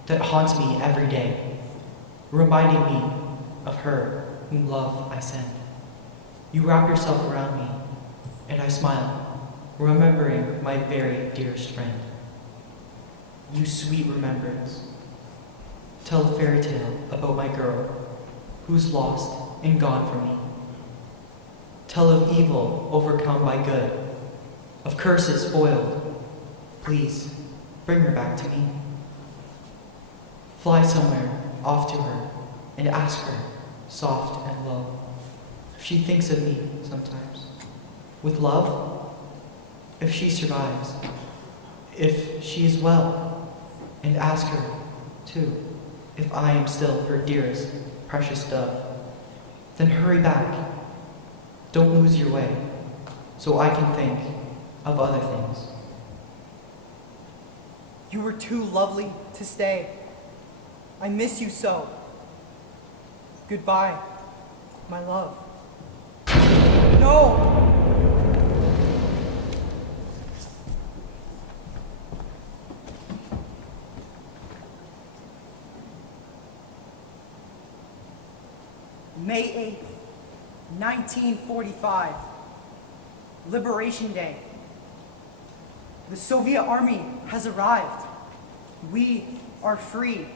that haunts me every day, reminding me of her whom love I send. You wrap yourself around me, and I smile, remembering my very dearest friend. You sweet remembrance, tell a fairy tale about my girl who's lost and gone from me. Tell of evil overcome by good, of curses foiled. Please, bring her back to me. Fly somewhere off to her and ask her, soft and low, if she thinks of me sometimes. With love, if she survives, if she is well, and ask her too, if I am still her dearest, precious dove. Then hurry back. Don't lose your way, so I can think of other things. You were too lovely to stay. I miss you so. Goodbye, my love. No! May 8th, 1945, Liberation Day. The Soviet army has arrived. We are free.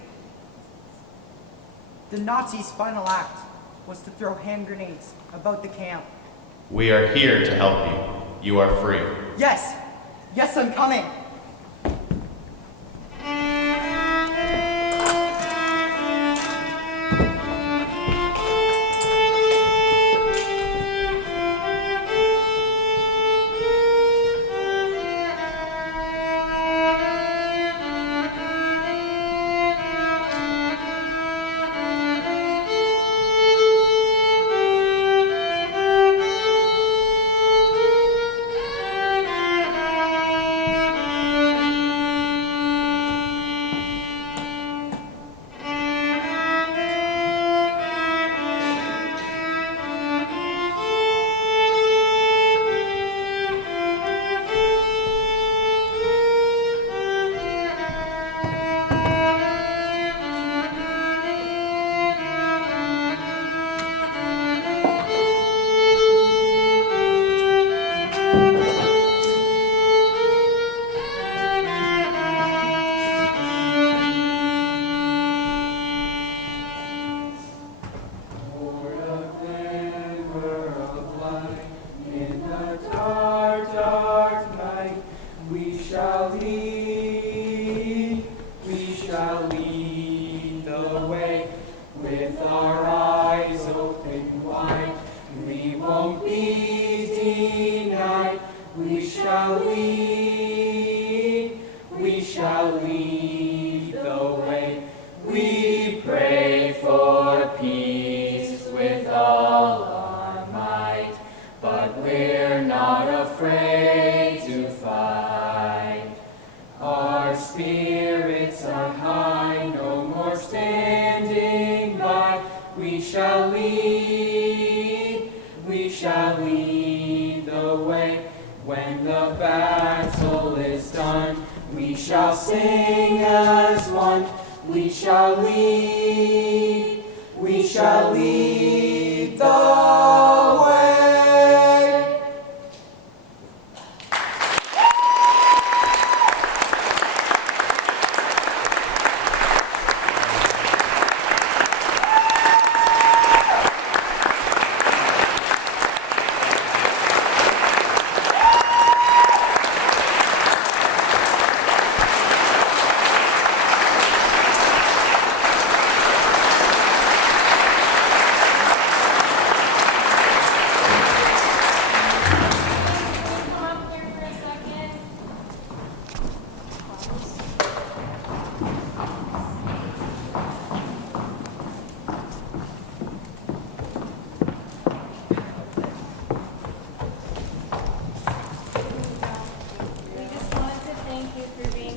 The Nazis' final act was to throw hand grenades about the camp. We are here to help you. You are free. Yes! Yes, I'm coming!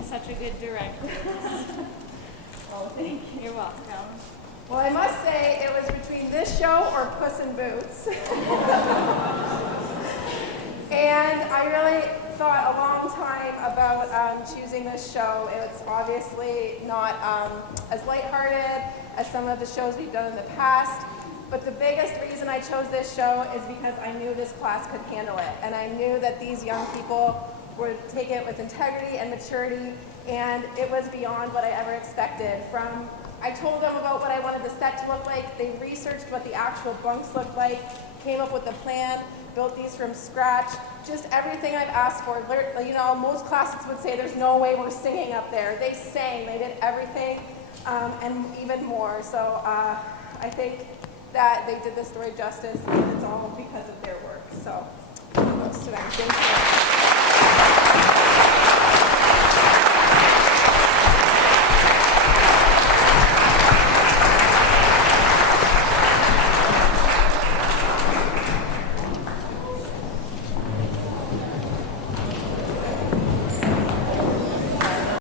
Such a good director. Oh, thank you. You're welcome. Well, I must say it was between this show or Puss in Boots. And I really thought a long time about choosing this show. It's obviously not as lighthearted as some of the shows we've done in the past. But the biggest reason I chose this show is because I knew this class could handle it. And I knew that these young people would take it with integrity and maturity, and it was beyond what I ever expected. I told them about what I wanted the set to look like, they researched what the actual bunks looked like, came up with a plan, built these from scratch, just everything I've asked for. You know, most classes would say there's no way we're singing up there. They sang, they did everything, and even more. So I think that they did the story justice, and it's all because of their work. So kudos to them. Thank you.